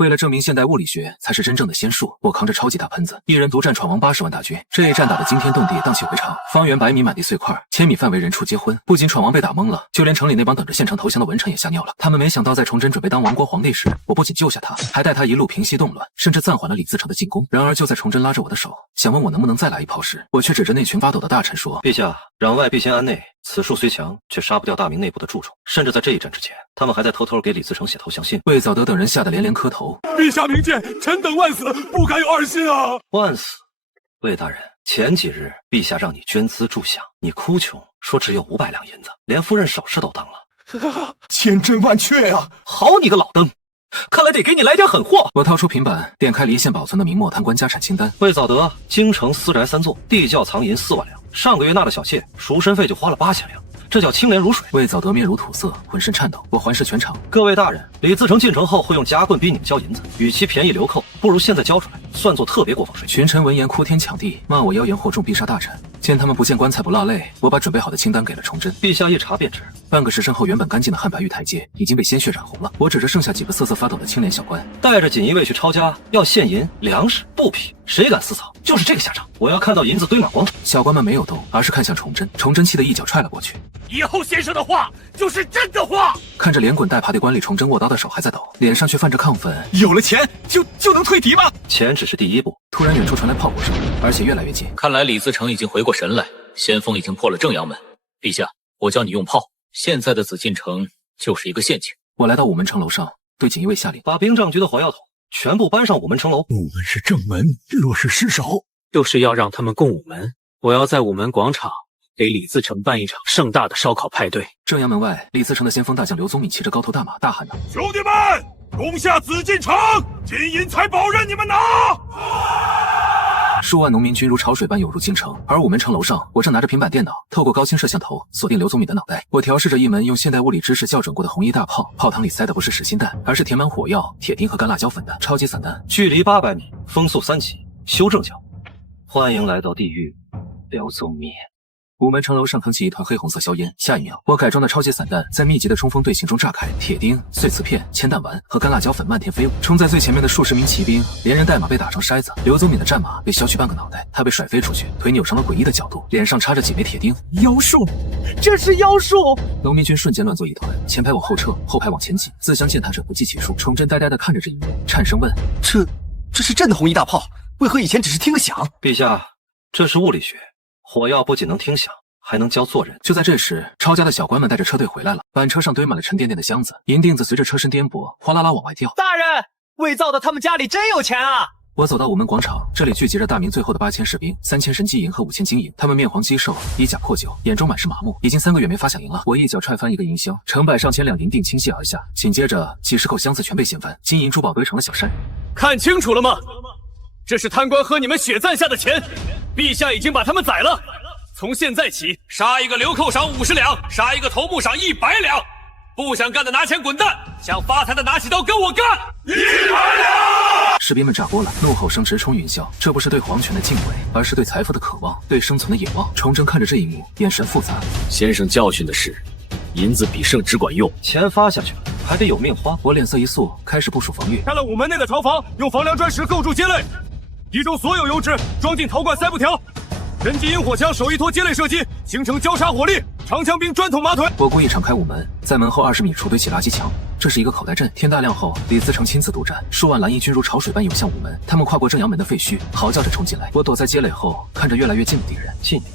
为了证明现代物理学才是真正的仙术，我扛着超级大喷子，一人独占闯王80万大军。这一战打得惊天动地，荡气回肠，方圆100米满地碎块，千米范围人畜皆昏。不仅闯王被打懵了，就连城里那帮等着现场投降的文臣也吓尿了。他们没想到在崇祯准备当亡国皇帝时，我不仅救下他，还带他一路平息动乱，甚至暂缓了李自成的进攻。然而就在崇祯拉着我的手，想问我能不能再来一炮时，我却指着那群发抖的大臣说：陛下，攘外必先安内，此术虽强，却杀不掉大明内部的蛀虫。甚至在这一战之前，他们还在偷偷给李自成写投降信。魏藻德等人吓得连连磕头。陛下明鉴，臣等万死，不敢有二心啊！万死！魏大人，前几日陛下让你捐资助降，你哭穷说只有500两银子，连夫人首饰都当了。千真万确啊！好你个老登！看来得给你来点狠货。我掏出平板，点开离县保存的明末贪官家产清单。魏藻德，京城私宅3座，地窖藏银4万两，上个月纳了小妾，赎身费就花了8000两，这叫清廉如水。魏藻德面如土色，浑身颤抖。我环视全场，各位大人，李自成进城后会用夹棍逼你们交银子，与其便宜流寇，不如现在交出来，算作特别国防税。群臣闻言哭天抢地，骂我妖言惑众，必杀大臣。见他们不见棺材不落泪，我把准备好的清单给了崇祯。陛下一查便知。半个时辰后，原本干净的汉白玉台阶已经被鲜血染红了。我指着剩下几个瑟瑟发抖的青脸小官，带着锦衣卫去抄家，要现银、粮食、布匹，谁敢私藏，就是这个下场。我要看到银子堆满广场。小官们没有动，而是看向崇祯。崇祯气得一脚踹了过去。以后先生的话就是真的话。看着连滚带爬的官吏，崇祯握刀的手还在抖，脸上却泛着亢奋。有了钱就能退敌吗？钱只是第一步。突然远处传来炮火声，而且越来越近。看来李自成已经回过神来，先锋已经破了正阳门。陛下，我教你用炮，现在的紫禁城就是一个陷阱。我来到午门城楼上，对锦衣卫下令，把兵帐局的火药桶全部搬上午门城楼。午门是正门，若是失守，就是要让他们攻午门。我要在午门广场给李自成办一场盛大的烧烤派对。正阳门外，李自成的先锋大将刘宗敏骑着高头大马，大喊道：兄弟们，攻下紫禁城，金银财宝任你们拿！数万农民军如潮水般涌入京城，而午门城楼上，我正拿着平板电脑，透过高清摄像头锁定刘宗敏的脑袋。我调试着一门用现代物理知识校准过的红衣大炮，炮膛里塞的不是实心弹，而是填满火药、铁钉和干辣椒粉的超级散弹。距离800米，风速3级，修正角。欢迎来到地狱，刘宗敏。午门城楼上腾起一团黑红色硝烟，下一秒，我改装的超级散弹在密集的冲锋队形中炸开，铁钉、碎瓷片、铅弹丸和干辣椒粉漫天飞舞。冲在最前面的数十名骑兵连人带马被打成筛子，刘宗敏的战马被削去半个脑袋，他被甩飞出去，腿扭成了诡异的角度，脸上插着几枚铁钉。妖术，这是妖术！农民军瞬间乱作一团，前排往后撤，后排往前挤，自相践踏者不计其数。崇祯呆呆地看着这一幕，颤声问：这是真的红衣大炮，为何以前只是听个响？陛下，这是物理学。火药不仅能听响，还能教做人。就在这时，抄家的小官们带着车队回来了，板车上堆满了沉甸甸的箱子，银锭子随着车身颠簸，哗啦啦往外掉。大人，魏造的他们家里真有钱啊！我走到午门广场，这里聚集着大明最后的8000士兵，3000神机银和5000金银，他们面黄肌瘦，衣甲破旧，眼中满是麻木，已经3个月没发饷银了。我一脚踹翻一个银箱，成百上千两银锭倾泻而下，紧接着几十口箱子全被掀翻，金银珠宝堆成了小山。看清楚了吗？这是贪官喝你们血攥下的钱，陛下已经把他们宰了。从现在起，杀一个流寇赏50两，杀一个头目赏100两。不想干的拿钱滚蛋，想发财的拿起刀跟我干！100两！士兵们炸锅了，怒吼声直冲云霄。这不是对皇权的敬畏，而是对财富的渴望，对生存的野望。崇祯看着这一幕，眼神复杂。先生教训的是，银子比圣旨管用，钱发下去了，还得有命花。我脸色一肃，开始部署防御。开了午门内的巢房，用防梁砖石构筑街垒，集中所有油脂装进陶罐塞布条。人机引火枪手一托接类射击，形成交叉火力。长枪兵砖捅马腿。我故意敞开午门，在门后20米处堆起垃圾墙。这是一个口袋阵。天大亮后，李自成亲自督战，数万蓝衣军如潮水般涌向午门。他们跨过正阳门的废墟，嚎叫着冲进来。我躲在街垒后，看着越来越近的敌人。近点，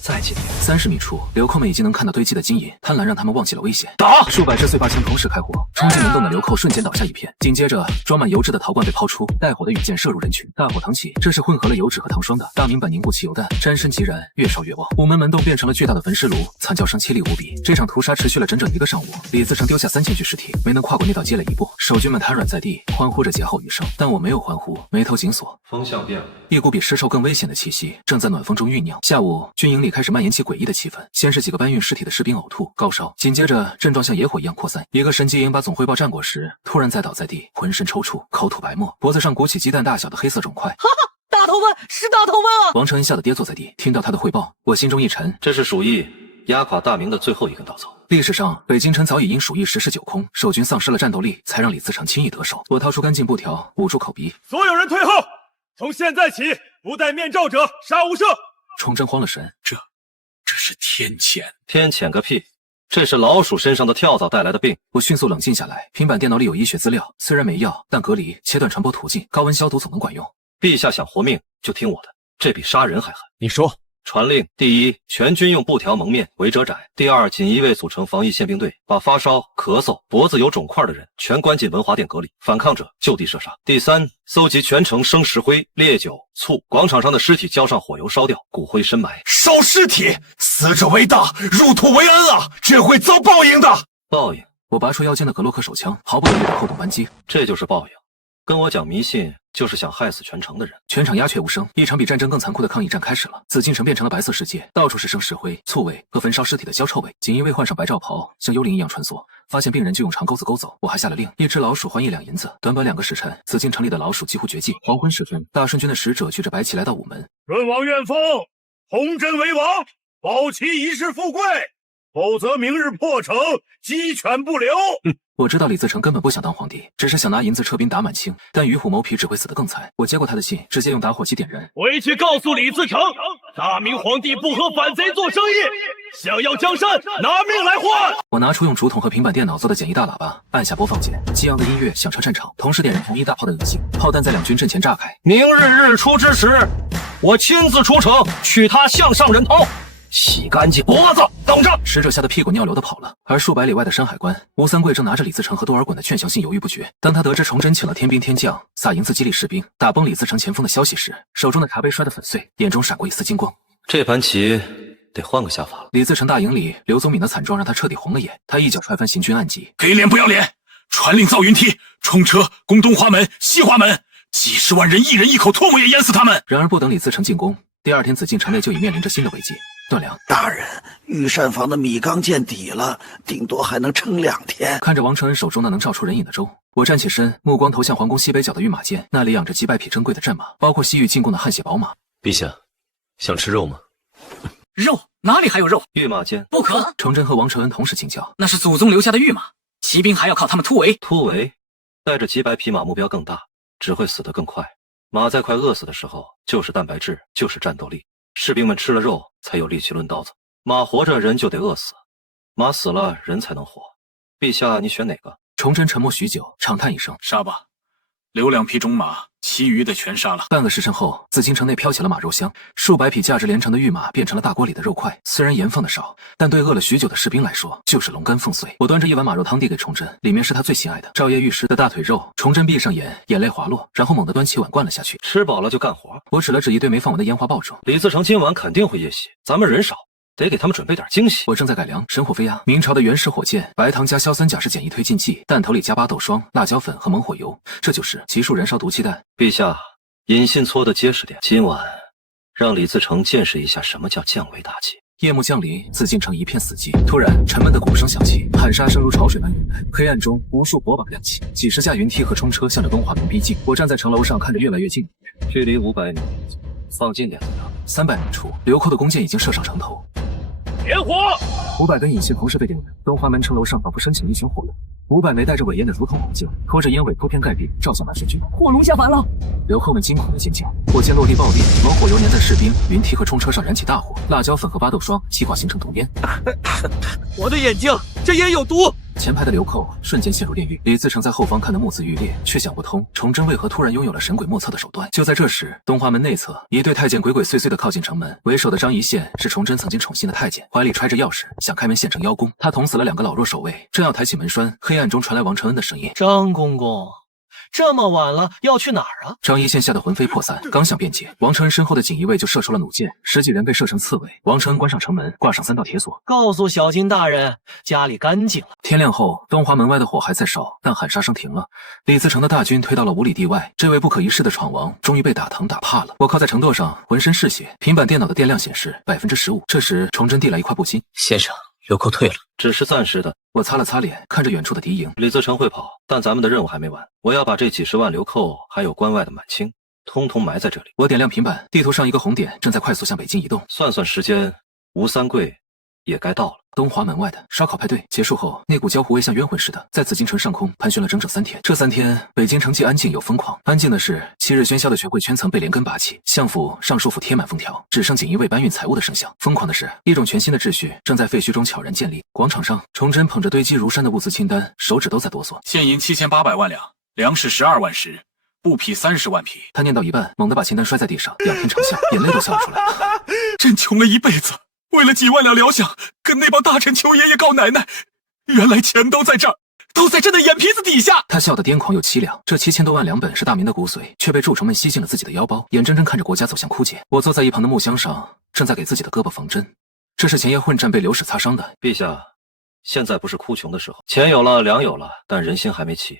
再近点。30米处，流寇们已经能看到堆积的金银，贪婪让他们忘记了危险。打！数百支碎发枪同时开火，冲进门洞的流寇瞬间倒下一片。紧接着，装满油脂的陶罐被抛出，带火的羽箭射入人群，大火腾起。这是混合了油脂和糖霜的大明版凝固汽油弹，沾身即燃，越烧越旺。午门门洞变成了巨大的焚尸炉，惨叫声凄厉无比。这场屠杀持续了整整1个上午。李自成丢下3000具尸体，没能跨过那道街垒一步。守军们瘫软在地，欢呼着劫后余生。但我没有欢呼，眉头紧锁。风向变了，一股比尸臭更危险的气息正在暖风中酝酿。下午，军营里开始蔓延起诡异的气氛。先是几个搬运尸体的士兵呕吐、高烧，紧接着症状像野火一样扩散。一个神机营把总汇报战果时，突然栽倒在地，浑身抽搐，口吐白沫，脖子上鼓起鸡蛋大小的黑色肿块。哈哈，大头瘟是大头瘟啊！王承恩吓得跌坐在地。听到他的汇报，我心中一沉，这是鼠疫压垮大明的最后一根稻草。历史上，北京城早已因鼠疫十室九空，守军丧失了战斗力，才让李自成轻易得手。我掏出干净布条，捂住口鼻。所有人退后！从现在起，不戴面罩者杀无赦！崇祯慌了神，这是天谴！天谴个屁！这是老鼠身上的跳蚤带来的病。我迅速冷静下来，平板电脑里有医学资料，虽然没药，但隔离、切断传播途径、高温消毒总能管用。陛下想活命就听我的，这比杀人还狠。你说。传令：第一，全军用布条蒙面，围者斩；第二，锦衣卫组成防疫宪兵队，把发烧、咳嗽、脖子有肿块的人全关进文华殿隔离，反抗者就地射杀。第三，搜集全城生石灰、烈酒、醋，广场上的尸体浇上火油烧掉，骨灰深埋。烧尸体，死者为大，入土为安啊！这会遭报应的。报应？我拔出腰间的格洛克手枪，毫不犹豫地扣动扳机。这就是报应。跟我讲迷信，就是想害死全城的人。全场鸦雀无声，一场比战争更残酷的抗议战开始了。紫禁城变成了白色世界，到处是生石灰、醋味和焚烧尸体的焦臭味。锦衣卫换上白罩袍，像幽灵一样穿梭，发现病人就用长钩子勾走。我还下了令，一只老鼠换1两银子。短短2个时辰，紫禁城里的老鼠几乎绝迹。黄昏时分，大顺军的使者举着白旗来到午门。润王愿封弘真为王，保其一世富贵，否则明日破城，鸡犬不留。我知道李自成根本不想当皇帝，只是想拿银子撤兵打满清，但与虎谋皮只会死得更惨。我接过他的信，直接用打火机点燃。回去告诉李自成，大明皇帝不和反贼做生意，想要江山，拿命来换。我拿出用竹筒和平板电脑做的简易大喇叭，按下播放键，激昂的音乐响彻战场，同时点燃红衣大炮的引信，炮弹在两军阵前炸开。明日日出之时，我亲自出城取他项上人头，洗干净脖子，等着！使者吓得屁滚尿流的跑了，而数百里外的山海关，吴三桂正拿着李自成和多尔衮的劝降信犹豫不决。当他得知崇祯请了天兵天将，撒银子激励士兵，打崩李自成前锋的消息时，手中的茶杯摔得粉碎，眼中闪过一丝金光。这盘棋得换个下法了。李自成大营里，刘宗敏的惨状让他彻底红了眼，他一脚踹翻行军暗骑，给脸不要脸！传令造云梯，冲车攻东华门、西华门，几十万人一人一口唾沫也淹死他们。然而不等李自成进攻，第二天紫禁城内就已面临着新的危机。段良大人，御膳房的米缸见底了，顶多还能撑2天。看着王承恩手中那能照出人影的粥，我站起身，目光投向皇宫西北角的御马监，那里养着几百匹珍贵的战马，包括西域进贡的汗血宝马。陛下，想吃肉吗？肉哪里还有肉？御马监不可！崇祯和王承恩同时请教，那是祖宗留下的御马，骑兵还要靠他们突围。突围，带着几百匹马，目标更大，只会死得更快。马在快饿死的时候，就是蛋白质，就是战斗力。士兵们吃了肉，才有力气抡刀子。马活着，人就得饿死；马死了，人才能活。陛下，你选哪个？崇祯沉默许久，长叹一声：“杀吧，留2匹种马，其余的全杀了。”半个时辰后，紫禁城内飘起了马肉香，数百匹价值连城的御马变成了大锅里的肉块。虽然盐放的少，但对饿了许久的士兵来说，就是龙肝凤髓。我端着一碗马肉汤递给崇祯，里面是他最心爱的赵夜御师的大腿肉。崇祯闭上眼，眼泪滑落，然后猛地端起碗灌了下去。吃饱了就干活。我指了指一堆没放完的烟花爆竹。李自成今晚肯定会夜袭，咱们人少，得给他们准备点惊喜。我正在改良神火飞鸭，明朝的原始火箭，白糖加硝酸钾是简易推进剂，弹头里加巴豆霜、辣椒粉和猛火油，这就是极速燃烧毒气弹。陛下，引信搓得结实点，今晚让李自成见识一下什么叫降维打击。夜幕降临，紫禁城一片死寂。突然，沉闷的鼓声响起，喊杀声如潮水般涌来。黑暗中，无数火把亮起，几十架云梯和冲车向着东华门逼近。我站在城楼上，看着越来越近，距离500米，放近点300米处，流寇的弓箭已经射上城头。点火！500根引信同时被点燃，东华门城楼上仿佛升起了一群火龙。500枚带着尾烟的如同火箭，拖着烟尾铺天盖地，照向满水军。火龙下凡了！流寇们惊恐的尖叫。火箭落地爆裂，猛火油粘在士兵、云梯和冲车上，燃起大火。辣椒粉和巴豆霜气化形成毒烟。我的眼睛，这烟有毒！前排的流寇瞬间陷入炼狱。李自成在后方看得目眦欲裂，却想不通崇祯为何突然拥有了神鬼莫测的手段。就在这时，东华门内侧，一队太监鬼鬼祟祟地靠近城门。为首的张仪宪是崇祯曾经宠信的太监，怀里揣着钥匙，想开门献成邀功。他捅死了2个老弱守卫，正要抬起门栓，黑暗中传来王承恩的声音：“张公公，这么晚了，要去哪儿啊？”张仪宪吓得魂飞魄散，刚想辩解，王承恩身后的锦衣卫就射出了弩箭，10几人被射成刺猬。王承恩关上城门，挂上3道铁锁，告诉小金大人，家里干净了。天亮后，东华门外的火还在烧，但喊杀声停了。李自成的大军推到了5里地外，这位不可一世的闯王终于被打疼打怕了。我靠在城垛上，浑身是血，平板电脑的电量显示15%。这时，崇祯递来一块布巾：“先生，流寇退了，只是暂时的。”我擦了擦脸，看着远处的敌营。李自成会跑，但咱们的任务还没完。我要把这几十万流寇，还有关外的满清，通通埋在这里。我点亮平板，地图上一个红点正在快速向北京移动。算算时间，吴三桂也该到了。东华门外的烧烤派对结束后，那股焦糊味像冤魂似的，在紫禁城上空盘旋了整整3天。这3天，北京城既安静又疯狂。安静的是，昔日喧嚣的权贵圈层被连根拔起，相府、尚书府贴满封条，只剩锦衣卫搬运财物的声响。疯狂的是，一种全新的秩序正在废墟中悄然建立。广场上，崇祯捧着堆积如山的物资清单，手指都在哆嗦。现银7800万两，粮食12万石，布匹30万匹。他念到一半，猛地把清单摔在地上，仰天长啸，眼泪都笑了出来。真穷了一辈子，为了几万两粮饷，跟那帮大臣求爷爷告奶奶，原来钱都在这儿，都在朕的眼皮子底下。他笑得癫狂又凄凉。这7000多万两本是大明的骨髓，却被蛀虫们吸进了自己的腰包，眼睁睁看着国家走向枯竭。我坐在一旁的木箱上，正在给自己的胳膊缝针。这是前夜混战被流矢擦伤的。陛下，现在不是哭穷的时候，钱有了，粮有了，但人心还没齐。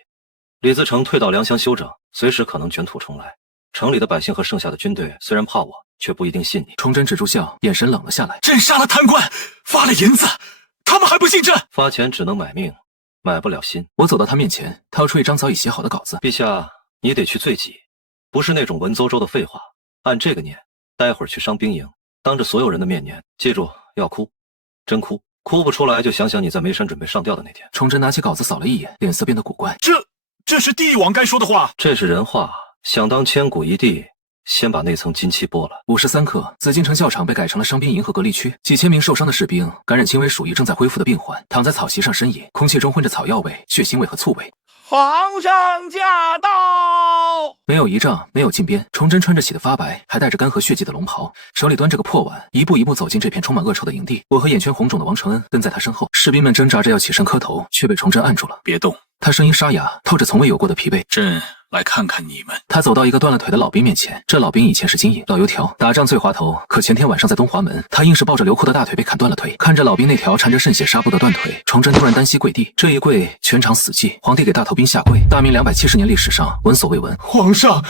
李自成退到粮乡休整，随时可能卷土重来。城里的百姓和剩下的军队虽然怕我，却不一定信你。崇祯止住笑，眼神冷了下来。朕杀了贪官，发了银子，他们还不信朕？发钱只能买命，买不了心。我走到他面前，掏出一张早已写好的稿子。陛下，你得去罪己，不是那种文绉绉的废话，按这个念。待会儿去伤兵营，当着所有人的面念，记住要哭，真哭，哭不出来就想想你在眉山准备上吊的那天。崇祯拿起稿子扫了一眼，脸色变得古怪。这是帝王该说的话。这是人话，想当千古一帝，先把那层金漆剥了。53刻，紫禁城校场被改成了伤兵营和隔离区，几千名受伤的士兵、感染轻微鼠疫正在恢复的病患躺在草席上呻吟，空气中混着草药味、血腥味和醋味。皇上驾到！没有仪仗，没有禁鞭，崇祯穿着洗得发白还带着干涸血迹的龙袍，手里端着个破碗，一步一步走进这片充满恶臭的营地。我和眼圈红肿的王承恩跟在他身后，士兵们挣扎着要起身磕头，却被崇祯按住了。别动！他声音沙哑，透着从未有过的疲惫。朕来看看你们。他走到一个断了腿的老兵面前，这老兵以前是金营老油条，打仗最滑头，可前天晚上在东华门，他硬是抱着刘扣的大腿被砍断了腿。看着老兵那条缠着渗血纱布的断腿，崇祯突然单膝跪地，这一跪全场死寂。皇帝给大头兵下跪，大明270年历史上闻所未闻。皇上，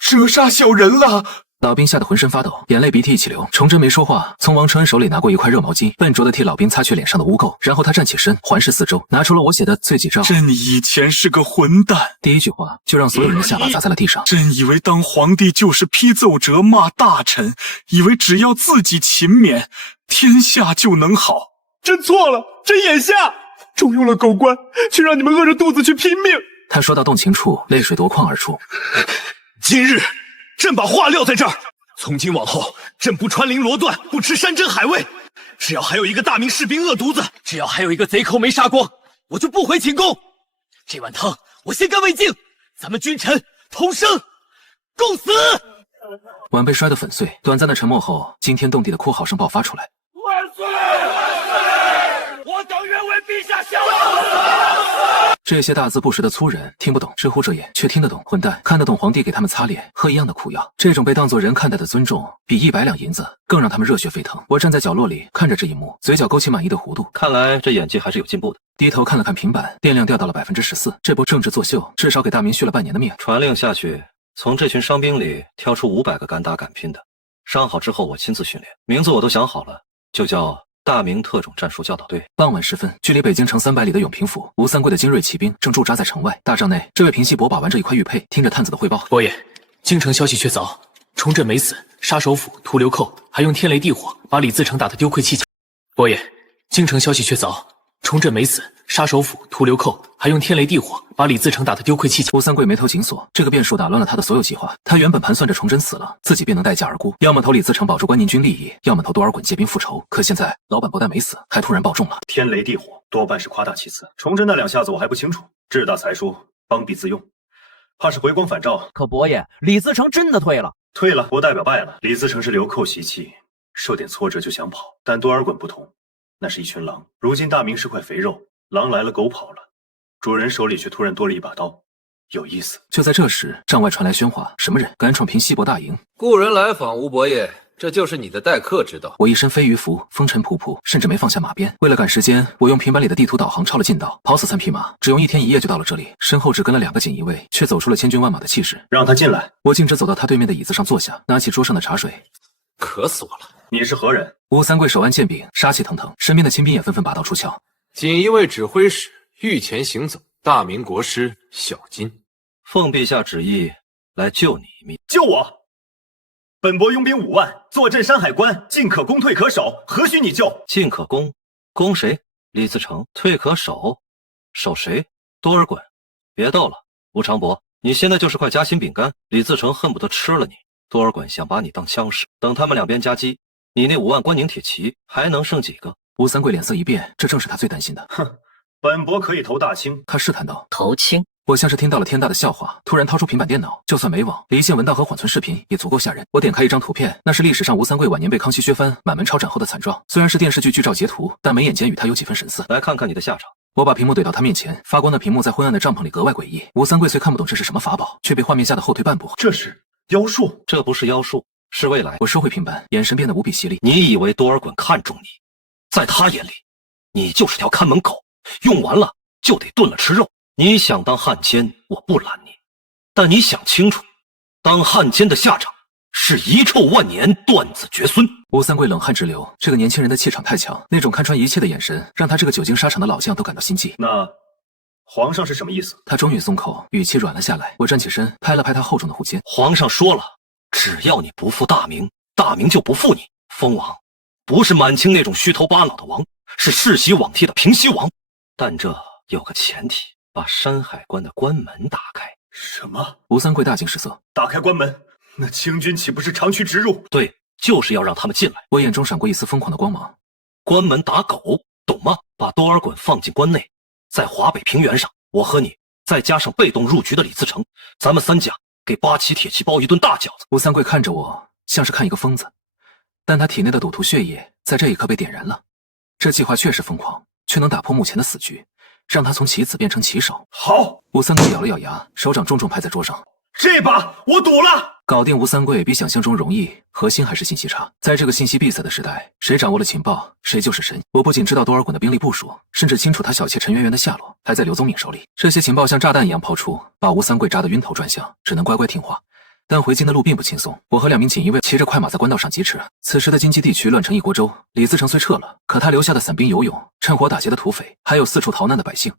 折杀小人了！老兵吓得浑身发抖，眼泪鼻涕一起流。崇祯没说话，从王承恩手里拿过一块热毛巾，笨拙地替老兵擦去脸上的污垢，然后他站起身，环视四周，拿出了我写的罪己诏。朕以前是个混蛋，第一句话就让所有人的下巴砸在了地上。朕以为当皇帝就是批奏折骂大臣，以为只要自己勤勉，天下就能好。朕错了，朕眼瞎，重用了狗官，却让你们饿着肚子去拼命。他说到动情处，泪水夺眶而出。今日朕把话撂在这儿，从今往后，朕不穿绫罗缎，不吃山珍海味。只要还有一个大明士兵饿犊子，只要还有一个贼寇没杀光，我就不回寝宫。这碗汤我先干为敬，咱们君臣同生共死。碗被摔得粉碎，短暂的沉默后，惊天动地的哭嚎声爆发出来。万岁！万岁！我等愿为陛下效死！这些大字不识的粗人听不懂，直呼遮眼，却听得懂。混蛋，看得懂皇帝给他们擦脸喝一样的苦药。这种被当作人看待的尊重，比100两银子更让他们热血沸腾。我站在角落里看着这一幕，嘴角勾起满意的弧度。看来这演技还是有进步的。低头看了看平板，电量掉到了14%。这波政治作秀，至少给大明续了半年的命。传令下去，从这群伤兵里挑出500个敢打敢拼的，伤好之后我亲自训练，名字我都想好了，就叫大明特种战术教导队。傍晚时分，距离北京城300里的永平府，吴三桂的精锐骑兵正驻扎在城外。大帐内，这位平西伯把玩着一块玉佩，听着探子的汇报。伯爷，京城消息确凿，崇祯没死，杀首府屠流寇，还用天雷地火把李自成打得丢盔弃甲。伯爷，京城消息确凿，崇祯没死，杀首府屠流寇，还用天雷地火把李自成打得丢盔弃甲。吴三桂眉头紧锁，这个变数打乱了他的所有计划。他原本盘算着崇祯死了，自己便能待价而沽，要么投李自成保住关宁军利益，要么投多尔衮借兵复仇。可现在老板不但没死，还突然暴中了。天雷地火多半是夸大其词，崇祯那2下子我还不清楚，志大才疏，邦庇自用，怕是回光返照。可伯爷，李自成真的退了？退了不代表败了。李自成是流寇习气，受点挫折就想跑，但多尔衮不同，那是一群狼。如今大明是块肥肉，狼来了狗跑了，主人手里却突然多了一把刀，有意思。就在这时，帐外传来喧哗，什么人敢闯平西伯大营？故人来访，吴伯爷，这就是你的待客之道。我一身飞鱼服，风尘仆仆，甚至没放下马鞭。为了赶时间，我用平板里的地图导航抄了近道，跑死3匹马，只用1天1夜就到了这里。身后只跟了2个锦衣卫，却走出了千军万马的气势。让他进来。我径直走到他对面的椅子上坐下，拿起桌上的茶水。渴死我了。你是何人？吴三桂手按剑柄，杀气腾腾，身边的亲兵也纷纷拔刀出鞘。锦衣卫指挥使御前行走，大明国师小金，奉陛下旨意来救你一命。救我！本博拥兵5万，坐镇山海关，进可攻，退可守，何须你救？进可攻，攻谁？李自成。退可守，守谁？多尔衮。别逗了，吴长伯，你现在就是块夹心饼干，李自成恨不得吃了你。多尔衮想把你当枪使，等他们两边夹击，你那5万关宁铁骑还能剩几个？吴三桂脸色一变，这正是他最担心的。哼，本博可以投大清。他试探道：投清？我像是听到了天大的笑话，突然掏出平板电脑，就算没网，离线文档和缓存视频也足够吓人。我点开一张图片，那是历史上吴三桂晚年被康熙削藩、满门抄斩后的惨状。虽然是电视剧剧照截图，但眉眼间与他有几分神似。来看看你的下场。我把屏幕怼到他面前，发光的屏幕在昏暗的帐篷里格外诡异。吴三桂虽看不懂这是什么法宝，却被画面吓得后退半步。这是妖术？这不是妖术，是未来。我收回平板，眼神变得无比犀利。你以为多尔衮看中你，在他眼里，你就是条看门狗，用完了就得炖了吃肉。你想当汉奸，我不拦你，但你想清楚，当汉奸的下场是遗臭万年，断子绝孙。吴三桂冷汗直流，这个年轻人的气场太强，那种看穿一切的眼神，让他这个久经沙场的老将都感到心悸。那皇上是什么意思？他终于松口，语气软了下来。我站起身，拍了拍他厚重的护肩。皇上说了，只要你不负大明，大明就不负你。封王不是满清那种虚头巴脑的王，是世袭罔替的平西王。但这有个前提，把山海关的关门打开。什么？吴三桂大惊失色。打开关门？那清军岂不是长驱直入？对，就是要让他们进来。我眼中闪过一丝疯狂的光芒。关门打狗，懂吗？把多尔衮放进关内，在华北平原上，我和你再加上被动入局的李自成，咱们3家给8旗铁骑包一顿大饺子。吴三桂看着我，像是看一个疯子，但他体内的赌徒血液在这一刻被点燃了。这计划确实疯狂，却能打破目前的死局，让他从棋子变成棋手。好！吴三桂咬了咬牙，手掌重重拍在桌上。这把我赌了！搞定吴三桂比想象中容易，核心还是信息差。在这个信息闭塞的时代，谁掌握了情报，谁就是神。我不仅知道多尔衮的兵力部署，甚至清楚他小妾陈圆圆的下落还在刘宗敏手里。这些情报像炸弹一样抛出，把吴三桂扎得晕头转向，只能乖乖听话。但回京的路并不轻松，我和2名锦衣卫骑着快马在官道上疾驰。此时的京畿地区乱成一锅粥，李自成虽撤了，可他留下的散兵游勇、趁火打劫的土匪，还有四处逃难的百姓，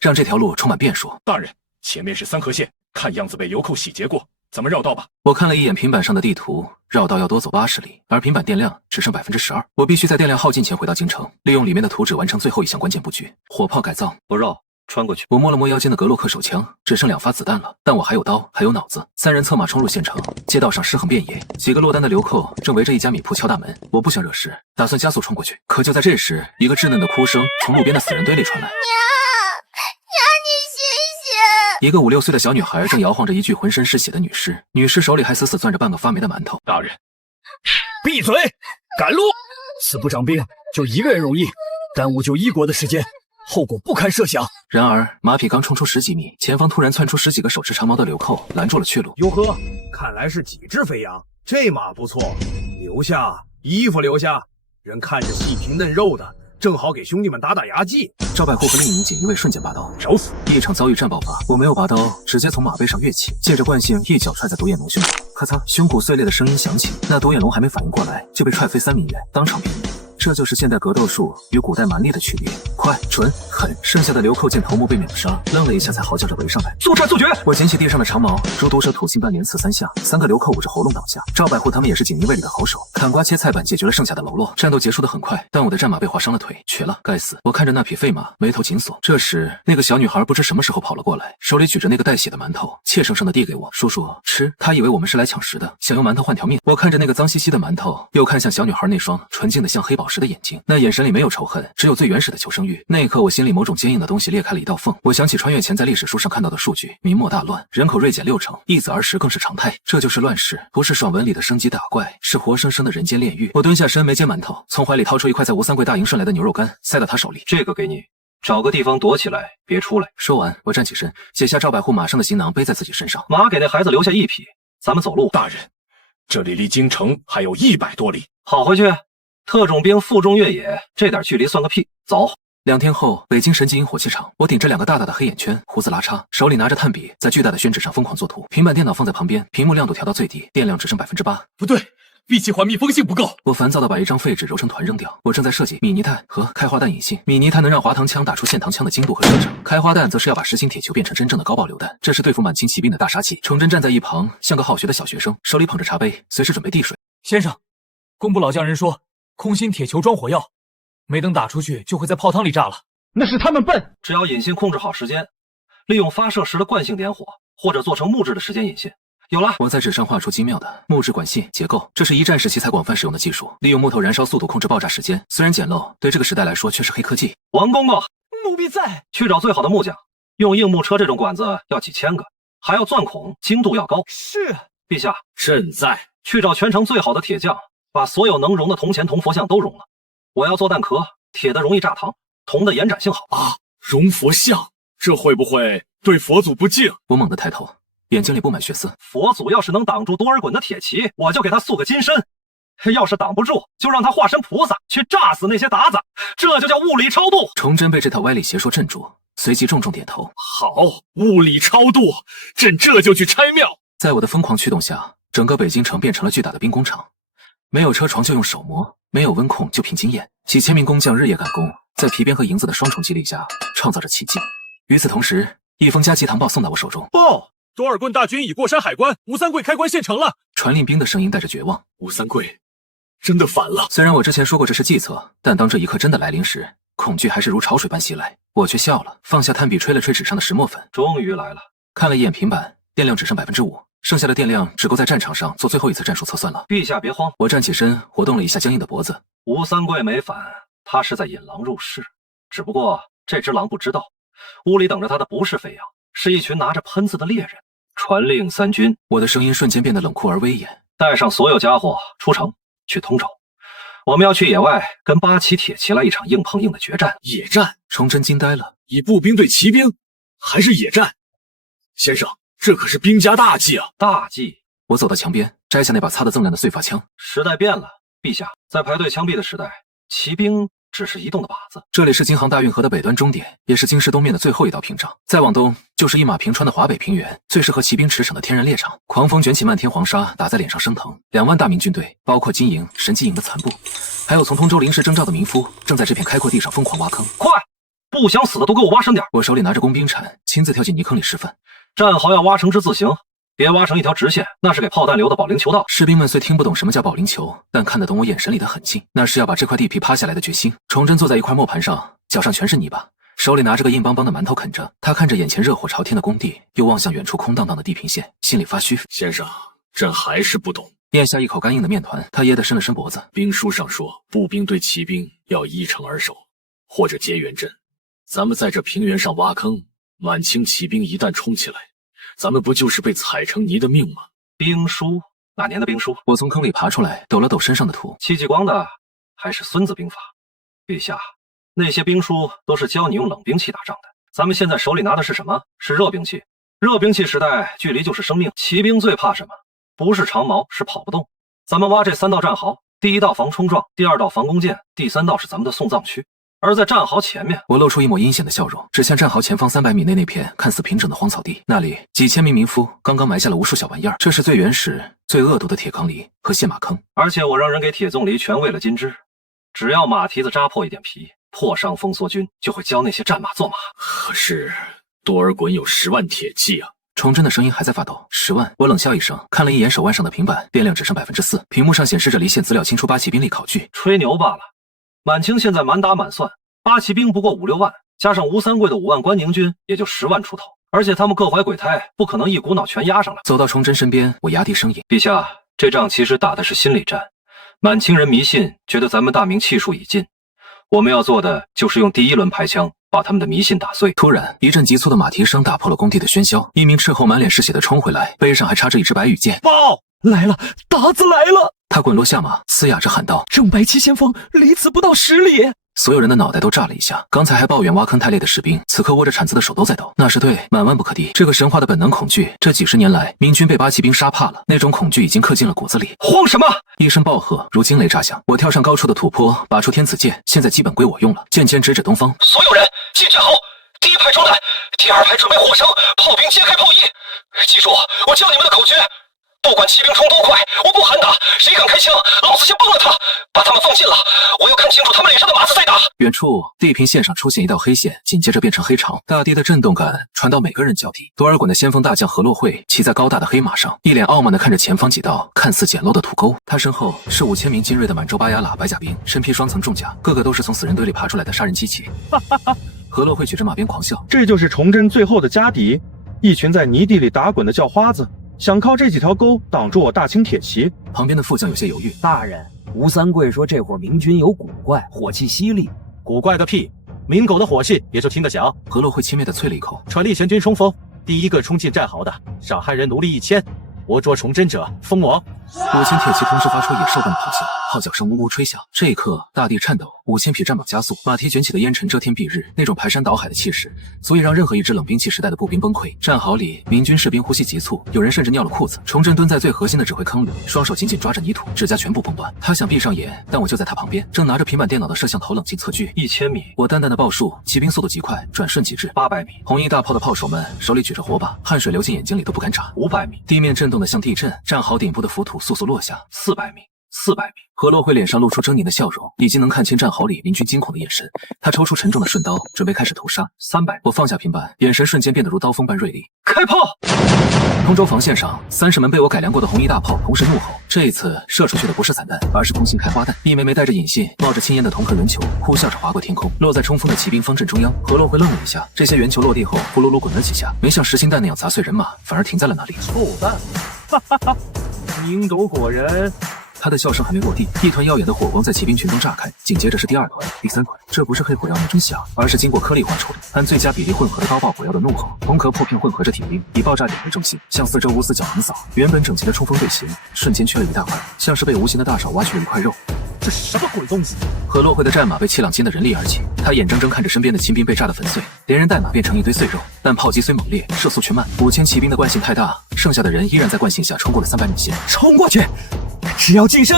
让这条路充满变数。大人，前面是三河县，看样子被流寇洗劫过，咱们绕道吧。我看了一眼平板上的地图，绕道要多走80里，而平板电量只剩12%。我必须在电量耗尽前回到京城，利用里面的图纸完成最后一项关键布局——火炮改造。不绕，穿过去。我摸了摸腰间的格洛克手枪，只剩2发子弹了，但我还有刀，还有脑子。3人策马冲入县城，街道上尸横遍野，几个落单的流寇正围着一家米铺敲大门。我不想惹事，打算加速冲过去。可就在这时，一个稚嫩的哭声从路边的死人堆里传来。一个5、6岁的小女孩正摇晃着一具浑身是血的女尸，女尸手里还死死攥着半个发霉的馒头。大人，闭嘴！赶路！此不长兵，就1个人容易，耽误就1国的时间，后果不堪设想。然而马匹刚冲出10几米，前方突然窜出10几个手持长矛的流寇，拦住了去路。哟呵，看来是几只肥羊，这马不错，留下，衣服留下，人看着细皮嫩肉的，正好给兄弟们打打牙祭。赵百户和另一名锦衣卫瞬间拔刀，找死！一场遭遇战爆发，我没有拔刀，直接从马背上跃起，借着惯性一脚踹在独眼龙胸口，咔嚓，胸骨碎裂的声音响起，那独眼龙还没反应过来，就被踹飞3米远，当场毙命。这就是现代格斗术与古代蛮力的区别，快、准、狠。剩下的流寇见头目被秒杀，愣了一下，才嚎叫着围上来，速战速决！我捡起地上的长矛，如毒蛇吐信般连刺3下，3个流寇捂着喉咙倒下。赵百户他们也是锦衣卫里的好手，砍瓜切菜板解决了剩下的喽啰。战斗结束得很快，但我的战马被划伤了腿，瘸了。该死！我看着那匹废马，眉头紧锁。这时，那个小女孩不知什么时候跑了过来，手里举着那个带血的馒头，怯生生地递给我，叔叔吃。她以为我们是来抢食的，想用馒头换条命。我看着那个脏兮兮的馒头，又看向小女孩那双纯净的像黑宝石的眼睛，那眼神里没有仇恨，只有最原始的求生欲。那一刻，我心里某种坚硬的东西裂开了一道缝。我想起穿越前在历史书上看到的数据：明末大乱，人口锐减60%，一子而食更是常态。这就是乱世，不是爽文里的升级打怪，是活生生的人间炼狱。我蹲下身，没接馒头，从怀里掏出一块在吴三桂大营顺来的牛肉干，塞到他手里。这个给你，找个地方躲起来，别出来。说完，我站起身，解下赵百户马上的行囊背在自己身上。马给那孩子留下1匹，咱们走路。大人，这里离京城还有100多里，跑回去。特种兵负重越野，这点距离算个屁。走。2天后，北京神机营火器厂，我顶着2个大大的黑眼圈，胡子拉碴，手里拿着炭笔，在巨大的宣纸上疯狂作图。平板电脑放在旁边，屏幕亮度调到最低，电量只剩8%。不对，闭气环密封性不够。我烦躁地把一张废纸揉成团扔掉。我正在设计米泥弹和开花弹引信。米泥弹能让滑膛枪打出线膛枪的精度和射程，开花弹则是要把实心铁球变成真正的高爆榴弹。这是对付满清骑兵的大杀器。崇祯站在一旁，像个好学的小学生，手里捧着茶杯，随时准备递水。先生，工部老匠人说，空心铁球装火药，没等打出去就会在泡汤里炸了。那是他们笨。只要引信控制好时间，利用发射时的惯性点火，或者做成木质的时间引信。有了，我在纸上画出精妙的木质管信结构，这是一战时期才广泛使用的技术，利用木头燃烧速度控制爆炸时间。虽然简陋，对这个时代来说却是黑科技。王公公，奴婢在。去找最好的木匠，用硬木车这种管子要几千个，还要钻孔，精度要高。是。陛下，朕在。去找全城最好的铁匠，把所有能熔的铜钱、铜佛像都熔了。我要做弹壳，铁的容易炸膛，铜的延展性好。啊，熔佛像，这会不会对佛祖不敬？我猛地抬头，眼睛里布满血丝。佛祖要是能挡住多尔衮的铁骑，我就给他塑个金身；要是挡不住，就让他化身菩萨去炸死那些鞑子。这就叫物理超度。崇祯被这套歪理邪说镇住，随即重重点头。好，物理超度，朕这就去拆庙。在我的疯狂驱动下，整个北京城变成了巨大的兵工厂。没有车床就用手磨，没有温控就凭经验。几千名工匠日夜赶工，在皮鞭和银子的双重激励下，创造着奇迹。与此同时，一封加急堂报送到我手中。报，多尔衮大军已过山海关，吴三桂开关县城了。传令兵的声音带着绝望。吴三桂真的反了。虽然我之前说过这是计策，但当这一刻真的来临时，恐惧还是如潮水般袭来。我却笑了，放下炭笔吹了吹纸上的石墨粉。终于来了。看了一眼平板，电量只剩5%，剩下的电量只够在战场上做最后一次战术测算了。陛下别慌。我站起身，活动了一下僵硬的脖子。吴三桂没反，他是在引狼入室。只不过这只狼不知道，屋里等着他的不是飞扬，是一群拿着喷子的猎人。传令三军。我的声音瞬间变得冷酷而威严。带上所有家伙出城去通州，我们要去野外跟8旗铁骑来一场硬碰硬的决战。野战？崇祯惊呆了。以步兵对骑兵，还是野战？先生，这可是兵家大忌啊！大忌。我走到墙边，摘下那把擦得锃亮的碎发枪。时代变了，陛下，在排队枪毙的时代，骑兵只是移动的靶子。这里是京杭大运河的北端终点，也是京师东面的最后一道屏障。再往东就是一马平川的华北平原，最适合骑兵驰骋的天然猎场。狂风卷起漫天黄沙，打在脸上生疼。2万大明军队，包括金营、神机营的残部，还有从通州临时征召的民夫，正在这片开阔地上疯狂挖坑。快，不想死的都给我挖深点！我手里拿着工兵铲，亲自跳进泥坑里示范。战壕要挖成之字形，别挖成一条直线，那是给炮弹留的保龄球道。士兵们虽听不懂什么叫保龄球，但看得懂我眼神里的狠劲，那是要把这块地皮趴下来的决心。崇祯坐在一块磨盘上，脚上全是泥巴，手里拿着个硬邦邦的馒头啃着。他看着眼前热火朝天的工地，又望向远处空荡荡的地平线，心里发虚。先生，朕还是不懂。咽下一口干硬的面团，他噎得伸了伸脖子。兵书上说，步兵对骑兵要依城而守，或者结援阵。咱们在这平原上挖坑，满清骑兵一旦冲起来，咱们不就是被踩成泥的命吗？兵书？哪年的兵书？我从坑里爬出来，抖了抖身上的土。戚继光的还是孙子兵法？陛下，那些兵书都是教你用冷兵器打仗的。咱们现在手里拿的是什么？是热兵器。热兵器时代，距离就是生命。骑兵最怕什么？不是长矛，是跑不动。咱们挖这3道战壕，第1道防冲撞，第2道防弓箭，第3道是咱们的送葬区。而在战壕前面，我露出一抹阴险的笑容，指向战壕前方300米内那片看似平整的荒草地，那里几千名民夫刚刚埋下了无数小玩意儿，这是最原始、最恶毒的铁坑里和陷马坑。而且我让人给铁粽里全喂了金枝，只要马蹄子扎破一点皮，破伤风缩军就会教那些战马做马。可是多尔衮有10万铁骑啊！崇祯的声音还在发抖。10万！我冷笑一声，看了一眼手腕上的平板，电量只剩4%，屏幕上显示着离线资料清除8旗兵力考据。吹牛罢了。满清现在满打满算，8旗兵不过5、6万，加上吴三桂的5万关宁军，也就10万出头。而且他们各怀鬼胎，不可能一股脑全压上来。走到崇祯身边，我压低声音：“陛下，这仗其实打的是心理战。满清人迷信，觉得咱们大明气数已尽，我们要做的就是用第1轮排枪把他们的迷信打碎。”突然，一阵急促的马蹄声打破了工地的喧嚣。一名斥候满脸是血的冲回来，背上还插着一支白羽箭。报来了，鞑子来了！他滚落下马，嘶哑着喊道：“正白旗先锋离此不到10里。”所有人的脑袋都炸了一下。刚才还抱怨挖坑太累的士兵，此刻握着铲子的手都在抖。那是对，满万不可敌。这个神话的本能恐惧，这几十年来，明军被8旗兵杀怕了，那种恐惧已经刻进了骨子里。慌什么？一声暴喝如惊雷炸响，我跳上高处的土坡，拔出天子剑，现在基本归我用了。剑尖指着东方，所有人进战壕，第1排装弹，第2排准备火绳，炮兵揭开炮衣。记住，我教你们的口诀：不管骑兵冲多快，我不喊打，谁敢开枪，老子先崩了他！把他们放近了，我要看清楚他们脸上的码字再打。远处地平线上出现一道黑线，紧接着变成黑长，大地的震动感传到每个人脚底。多尔衮的先锋大将何洛会骑在高大的黑马上，一脸傲慢地看着前方几道看似简陋的土沟。他身后是5000名精锐的满洲巴雅喇白甲兵，身披双层重甲，个个都是从死人堆里爬出来的杀人机器。哈哈哈！何洛会举着马鞭狂笑，这就是崇祯最后的家底，一群在泥地里打滚的叫花子。想靠这几条沟挡住我大清铁骑。旁边的副将有些犹豫。大人，吴三桂说这伙明军有古怪，火气犀利。古怪个屁！明狗的火气也就听得响。何洛会轻蔑地啐了一口。传立前军冲锋，第一个冲进战壕的，杀害人奴隶1000，我捉崇祯者封王。5000铁骑同时发出野兽般的咆哮，号角声呜呜吹响。这一刻，大地颤抖，5000匹战马加速，马蹄卷起的烟尘遮天蔽日，那种排山倒海的气势，足以让任何一支冷兵器时代的步兵崩溃。战壕里，明军士兵呼吸急促，有人甚至尿了裤子。崇祯蹲在最核心的指挥坑里，双手紧紧抓着泥土，指甲全部崩断。他想闭上眼，但我就在他旁边，正拿着平板电脑的摄像头冷静测距。1000米，我淡淡的报数，骑兵速度极快，转瞬即至。800米，红衣大炮的炮手们手里举着火把，汗水流进眼睛里都不敢眨。500米，地面震动的像地震，战壕顶部的浮土簌簌落下。400米，400米。何洛会脸上露出狰狞的笑容，已经能看清战壕里明军惊恐的眼神。他抽出沉重的顺刀，准备开始屠杀。300，我放下平板，眼神瞬间变得如刀锋般锐利。开炮！通州防线上，30门被我改良过的红衣大炮同时怒吼。这一次射出去的不是散弹，而是空心开花弹。一枚枚带着引信、冒着青烟的铜壳圆球呼啸着划过天空，落在冲锋的骑兵方阵中央。何洛会愣了一下，这些圆球落地后呼噜噜滚了几下，没像实心弹那样砸碎人马，反而停在了那里。臭蛋！哈哈哈！明斗果然。他的笑声还没落地，一团耀眼的火光在骑兵群中炸开，紧接着是第2团、第3团。这不是黑火药那真响，而是经过颗粒化处理、按最佳比例混合的高爆火药的怒吼。铜壳破片混合着铁钉，以爆炸点为重心，向四周无死角横扫。原本整齐的冲锋队形瞬间缺了一大块，像是被无形的大手挖去了一块肉。这是什么鬼东西？何洛会的战马被气浪惊得人力而起，他眼睁睁看着身边的亲兵被炸得粉碎，连人带马变成一堆碎肉。但炮击虽猛烈，射速却慢，5000骑兵的惯性太大，剩下的人依然在惯性下冲过了300米线。冲过去！只要近身，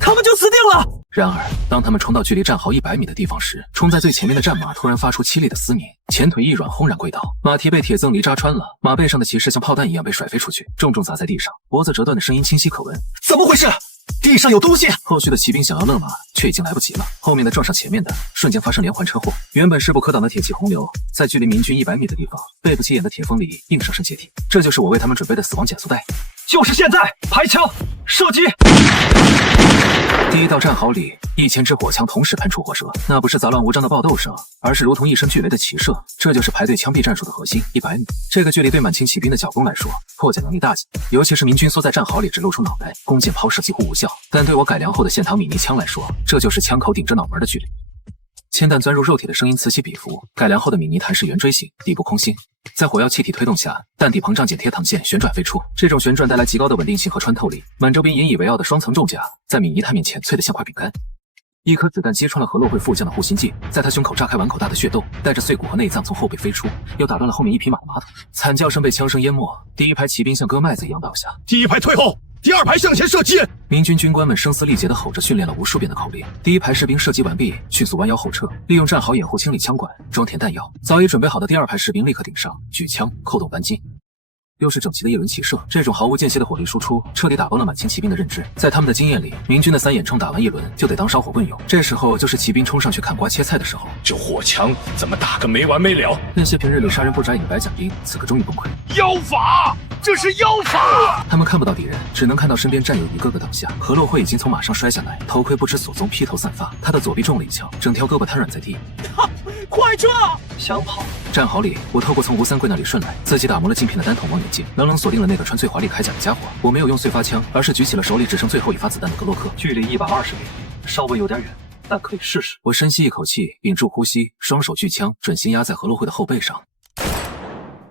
他们就死定了。然而，当他们冲到距离战壕100米的地方时，冲在最前面的战马突然发出凄厉的嘶鸣，前腿一软，轰然跪倒，马蹄被铁赠梨扎穿了，马背上的骑士像炮弹一样被甩飞出去，重重砸在地上，脖子折断的声音清晰可闻。怎么回事？地上有东西！后续的骑兵想要勒马，却已经来不及了。后面的撞上前面的，瞬间发生连环车祸。原本势不可挡的铁骑洪流，在距离明军100米的地方，背不起眼的铁锋里硬生生解体。这就是我为他们准备的死亡减速带。就是现在，排枪，射击！第一道战壕里，1000支火枪同时喷出火舌，那不是杂乱无章的爆斗声，而是如同一声巨雷的齐射。这就是排队枪毙战术的核心，100米。这个距离对满清骑兵的脚弓来说，破解能力大减，尤其是明军缩在战壕里只露出脑袋，弓箭抛射几乎无效。但对我改良后的线膛米尼枪来说，这就是枪口顶着脑门的距离。铅弹钻入肉体的声音此起彼伏，改良后的米尼弹是圆锥形，底部空心，在火药气体推动下，弹底膨胀剪贴膛线旋转飞出，这种旋转带来极高的稳定性和穿透力。满洲兵引以为傲的双层重甲，在米尼弹面前脆得像块饼干。一颗子弹击穿了何洛会副将的护心镜，在他胸口炸开碗口大的血洞，带着碎骨和内脏从后背飞出，又打断了后面一匹马的马桶。惨叫声被枪声淹没，第一排骑兵像割麦子一样倒下。第一排退后，第2排向前射击！明军军官们声嘶力竭地吼着训练了无数遍的口令。第一排士兵射击完毕，迅速弯腰后撤，利用战壕掩护清理枪管，装填弹药。早已准备好的第2排士兵立刻顶上，举枪扣动扳机。又是整齐的一轮齐射，这种毫无间歇的火力输出，彻底打崩了满清骑兵的认知。在他们的经验里，明军的3眼冲打完一轮就得当烧火棍用，这时候就是骑兵冲上去砍瓜切菜的时候。这火枪怎么打个没完没了？那些平日里杀人不眨眼的白甲兵，此刻终于崩溃。妖法，这是妖法！他们看不到敌人，只能看到身边战友一个个倒下。何洛会已经从马上摔下来，头盔不知所踪，披头散发。他的左臂中了一枪，整条胳膊瘫软在地。快撤！想跑！战壕里，我透过从吴三桂那里顺来，自己打磨了镜片的单筒望远镜，冷冷锁定了那个穿最华丽铠甲的家伙。我没有用碎发枪，而是举起了手里只剩最后一发子弹的格洛克。距离120米，稍微有点远，但可以试试。我深吸一口气，屏住呼吸，双手举枪，准心压在何洛会的后背上。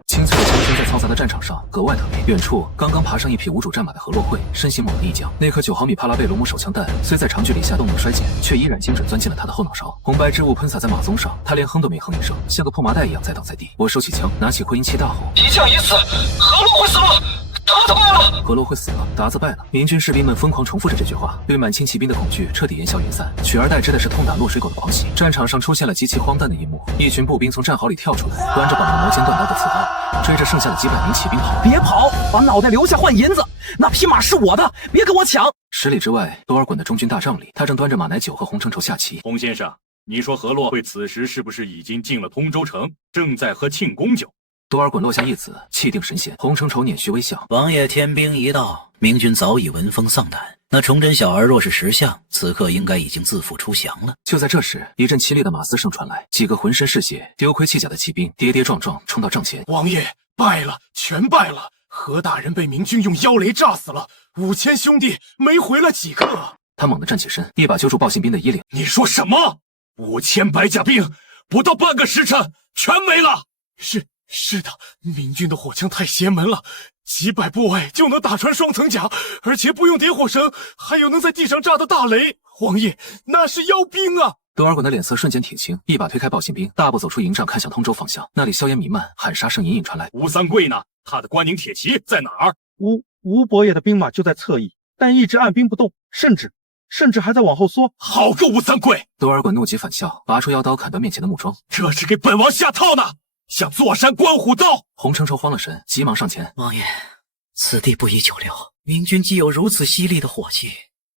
清脆的枪声在嘈杂的战场上格外特别。远处刚刚爬上一匹无主战马的何洛会身形猛地一降，那颗9毫米帕拉贝罗姆手枪弹虽在长距离下动能衰减，却依然精准钻进了他的后脑勺。红白之物喷洒在马鬃上，他连哼都没哼一声，像个破麻袋一样栽倒在地。我收起枪，拿起扩音器大吼：一将已死，何洛会死了！达子败了，何洛会死了，达子败了。明军士兵们疯狂重复着这句话，对满清骑兵的恐惧彻底烟消云散，取而代之的是痛打落水狗的狂喜。战场上出现了极其荒诞的一幕：一群步兵从战壕里跳出来，端着绑着毛尖断刀的刺刀，追着剩下的几百名骑兵跑。别跑，把脑袋留下换银子，那匹马是我的，别跟我抢！10里之外，多尔衮的中军大帐里，他正端着马奶酒和红橙筹下棋。洪先生，你说何洛会此时是不是已经进了通州城，正在喝庆功酒？多尔衮落下一子，气定神闲。洪承畴捻须微笑：王爷天兵一到，明军早已闻风丧胆。那崇祯小儿若是识相，此刻应该已经自负出降了。就在这时，一阵凄厉的马嘶声传来，几个浑身是血、丢盔弃甲的骑兵跌跌撞撞冲到帐前。王爷败了，全败了！何大人被明军用妖雷炸死了，5000兄弟没回了几个。他猛地站起身，一把揪住报信兵的衣领：“你说什么？5000白甲兵，不到半个时辰全没了！”是的，明军的火枪太邪门了，几百步外就能打穿双层甲，而且不用点火绳，还有能在地上炸的大雷。王爷，那是妖兵啊！多尔衮的脸色瞬间铁青，一把推开报信兵，大步走出营帐，看向通州方向。那里硝烟弥漫，喊杀声隐隐传来：“吴三桂呢？他的关宁铁骑在哪儿？”吴伯爷的兵马就在侧翼，但一直按兵不动，甚至还在往后缩。好个吴三桂！多尔衮怒极反笑，拔出腰刀砍断面前的木桩：“这是给本王下套呢！想坐山观虎斗！”洪承畴慌了神，急忙上前：“王爷，此地不宜久留。明军既有如此犀利的火器，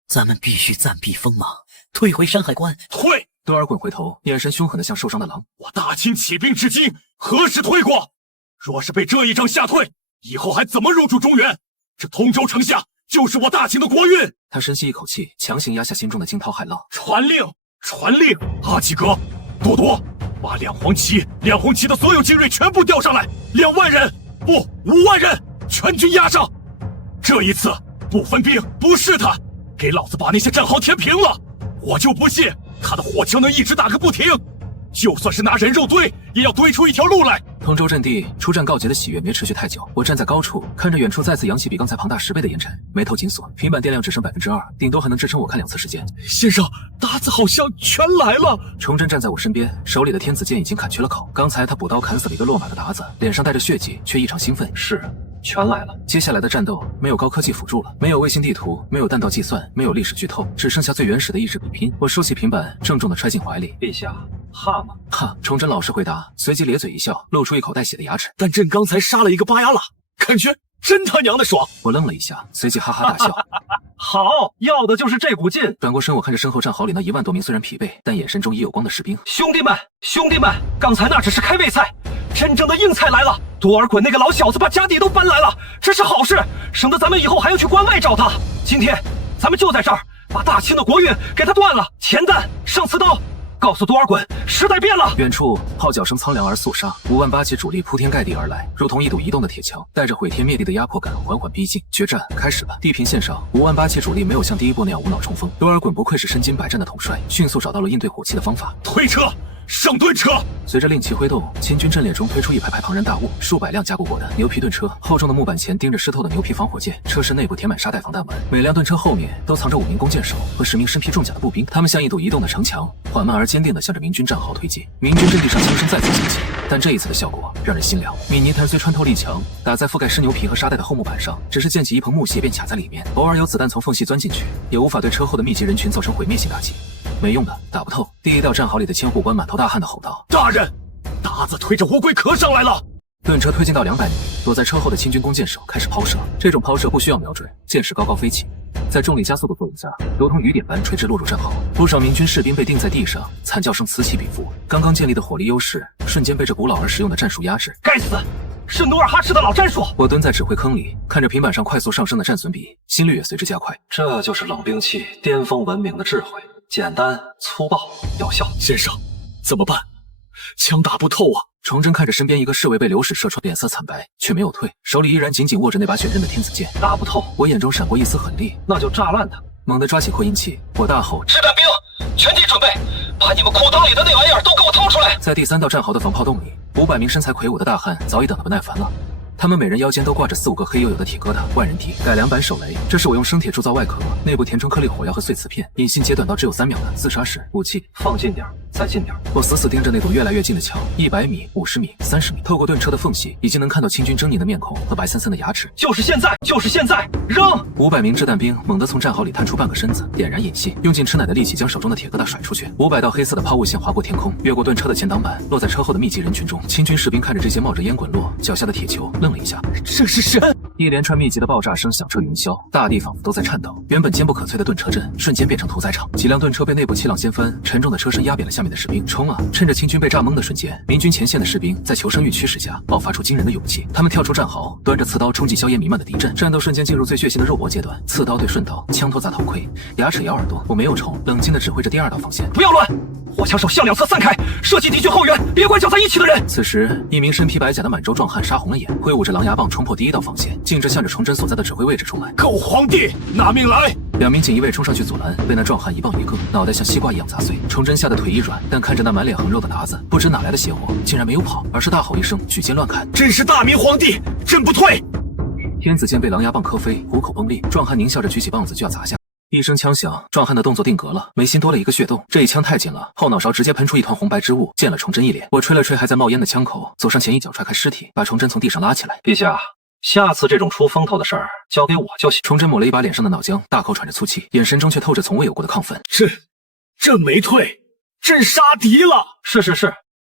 咱们必须暂避锋芒，退回山海关。”退！多尔衮回头，眼神凶狠地像受伤的狼：“我大清起兵至今，何时退过？若是被这一仗吓退，以后还怎么入驻中原？这通州城下就是我大清的国运！”他深吸一口气，强行压下心中的惊涛骇浪：“传令！阿基哥，多多！把两黄旗的所有精锐全部调上来，2万人，不5万人，全军压上！这一次不分兵，不试探，给老子把那些战壕填平了！我就不信他的火枪能一直打个不停，就算是拿人肉堆，也要堆出一条路来！”通州阵地出战告捷的喜悦没持续太久，我站在高处，看着远处再次扬起比刚才庞大10倍的烟尘，眉头紧锁，平板电量只剩2%，顶多还能支撑我看2次时间。先生，达子好像全来了。崇祯站在我身边，手里的天子剑已经砍去了口。刚才他补刀砍死了一个落马的达子，脸上带着血迹，却异常兴奋。是，全来了。接下来的战斗没有高科技辅助了，没有卫星地图，没有弹道计算，没有历史剧透，只剩下最原始的意志比拼。我收起平板，郑重地揣进怀里。陛下，怕吗？哈！崇祯老实回答，随即咧嘴一笑，露出一口带血的牙齿。但朕刚才杀了一个巴牙拉，感觉真他娘的爽！我愣了一下，随即哈哈大笑。好，要的就是这股劲。转过身，我看着身后战壕里那1万多名虽然疲惫，但眼神中已有光的士兵。兄弟们，刚才那只是开胃菜，真正的硬菜来了。多尔衮那个老小子把家底都搬来了，这是好事，省得咱们以后还要去关外找他。今天咱们就在这儿把大清的国运给他断了。钱弹上刺刀，告诉多尔衮，时代变了。远处号角声苍凉而肃杀，5万8旗主力铺天盖地而来，如同一堵移动的铁桥，带着毁天灭地的压迫感缓缓逼近。决战开始了。地平线上，5万8旗主力没有像第一波那样无脑冲锋。多尔衮不愧是身经百战的统帅，迅速找到了应对火器的方法。推车，上盾车！随着令旗挥动，清军阵列中推出一排排庞然大物，数百辆加固过的牛皮盾车，厚重的木板前钉着湿透的牛皮防火箭，车身内部填满沙袋防弹丸。每辆盾车后面都藏着5名弓箭手和10名身披重甲的步兵，他们像一堵移动的城墙，缓慢而坚定地向着明军战壕推进。明军阵地上枪声再次响起，但这一次的效果让人心凉。米泥弹虽穿透力强，打在覆盖湿牛皮和沙袋的厚木板上，只是溅起一蓬木屑便卡在里面，偶尔有子弹从缝隙钻进去，也无法对车后的密集人群造成毁灭性打击。没用的，打不透。第一道战壕里的千户官满头大汗地吼道：“大人，达子推着乌龟壳上来了！”盾车推进到200米，躲在车后的清军弓箭手开始抛射。这种抛射不需要瞄准，箭矢高高飞起，在重力加速度作用下，如同雨点般垂直落入战壕。不少明军士兵被钉在地上，惨叫声此起彼伏。刚刚建立的火力优势瞬间被这古老而实用的战术压制。该死，是努尔哈赤的老战术！我蹲在指挥坑里，看着平板上快速上升的战损比，心率也随之加快。这就是冷兵器巅峰文明的智慧，简单粗暴有效。先生，怎么办？枪打不透啊！崇祯看着身边一个侍卫被流矢射穿，脸色惨白，却没有退，手里依然紧紧握着那把血刃的天子剑。打不透，我眼中闪过一丝狠厉，那就炸烂它！猛地抓起扩音器，我大吼：“士胆兵，全体准备，把你们裤裆里的那玩意儿都给我掏出来！”在第3道战壕的防炮洞里，500名身材魁梧的大汉早已等得不耐烦了。他们每人腰间都挂着4、5个黑黝黝的铁疙瘩，万人敌，改良版手雷。这是我用生铁铸造外壳，内部填充颗粒火药和碎瓷片，隐性截短到只有3秒的自杀式武器。放近点，再近点。我死死盯着那堵越来越近的墙，100米、50米、30米，透过盾车的缝隙，已经能看到清军狰狞的面孔和白森森的牙齿。就是现在，就是现在，扔！500名掷弹兵猛地从战壕里探出半个身子，点燃引信，用尽吃奶的力气将手中的铁疙瘩甩出去。500道黑色的抛物线划过天空，越过盾车的前挡板，落在车后的密集人群中。清军士兵看着这些冒着烟滚落脚下的铁球，愣了一下。这是神！一连串密集的爆炸声响彻云霄，大地仿佛都在颤抖。原本坚不可摧的盾车阵瞬间变成屠宰场，几辆盾车被内部气浪掀翻，沉重的车身压扁了下面的士兵。冲啊！趁着清军被炸懵的瞬间，民军前线的士兵在求生欲驱使下爆发出惊人的勇气。他们跳出战壕，端着刺刀冲击硝烟弥漫的敌阵，战斗瞬间进入最血腥的肉搏阶段。刺刀对顺刀，枪托砸头盔，牙齿咬耳朵。我没有冲，冷静地指挥着第2道防线。不要乱！火枪手向2侧散开，射击敌军后援，别管搅在一起的人。此时，一名身披白甲的满洲壮汉杀红了眼，挥舞着狼牙棒冲破第1道防线，径直向着崇祯所在的指挥位置冲来。狗皇帝，拿命来！2名锦衣卫冲上去阻拦，被那壮汉一棒一个，脑袋像西瓜一样砸碎。崇祯吓得腿一软，但看着那满脸横肉的鞑子，不知哪来的邪火，竟然没有跑，而是大吼一声，举剑乱砍。朕是大明皇帝，朕不退！天子剑被狼牙棒磕飞，虎口崩裂，壮汉狞笑着举起棒子就要砸下。一声枪响，壮汉的动作定格了，眉心多了一个血洞。这一枪太紧了，后脑勺直接喷出一团红白之物，溅了崇祯一脸。我吹了吹还在冒烟的枪口，走上前一脚踹开尸体，把崇祯从地上拉起来。陛下，下次这种出风头的事儿交给我就行。崇祯抹了一把脸上的脑浆，大口喘着粗气，眼神中却透着从未有过的亢奋。朕没退，朕杀敌了。是，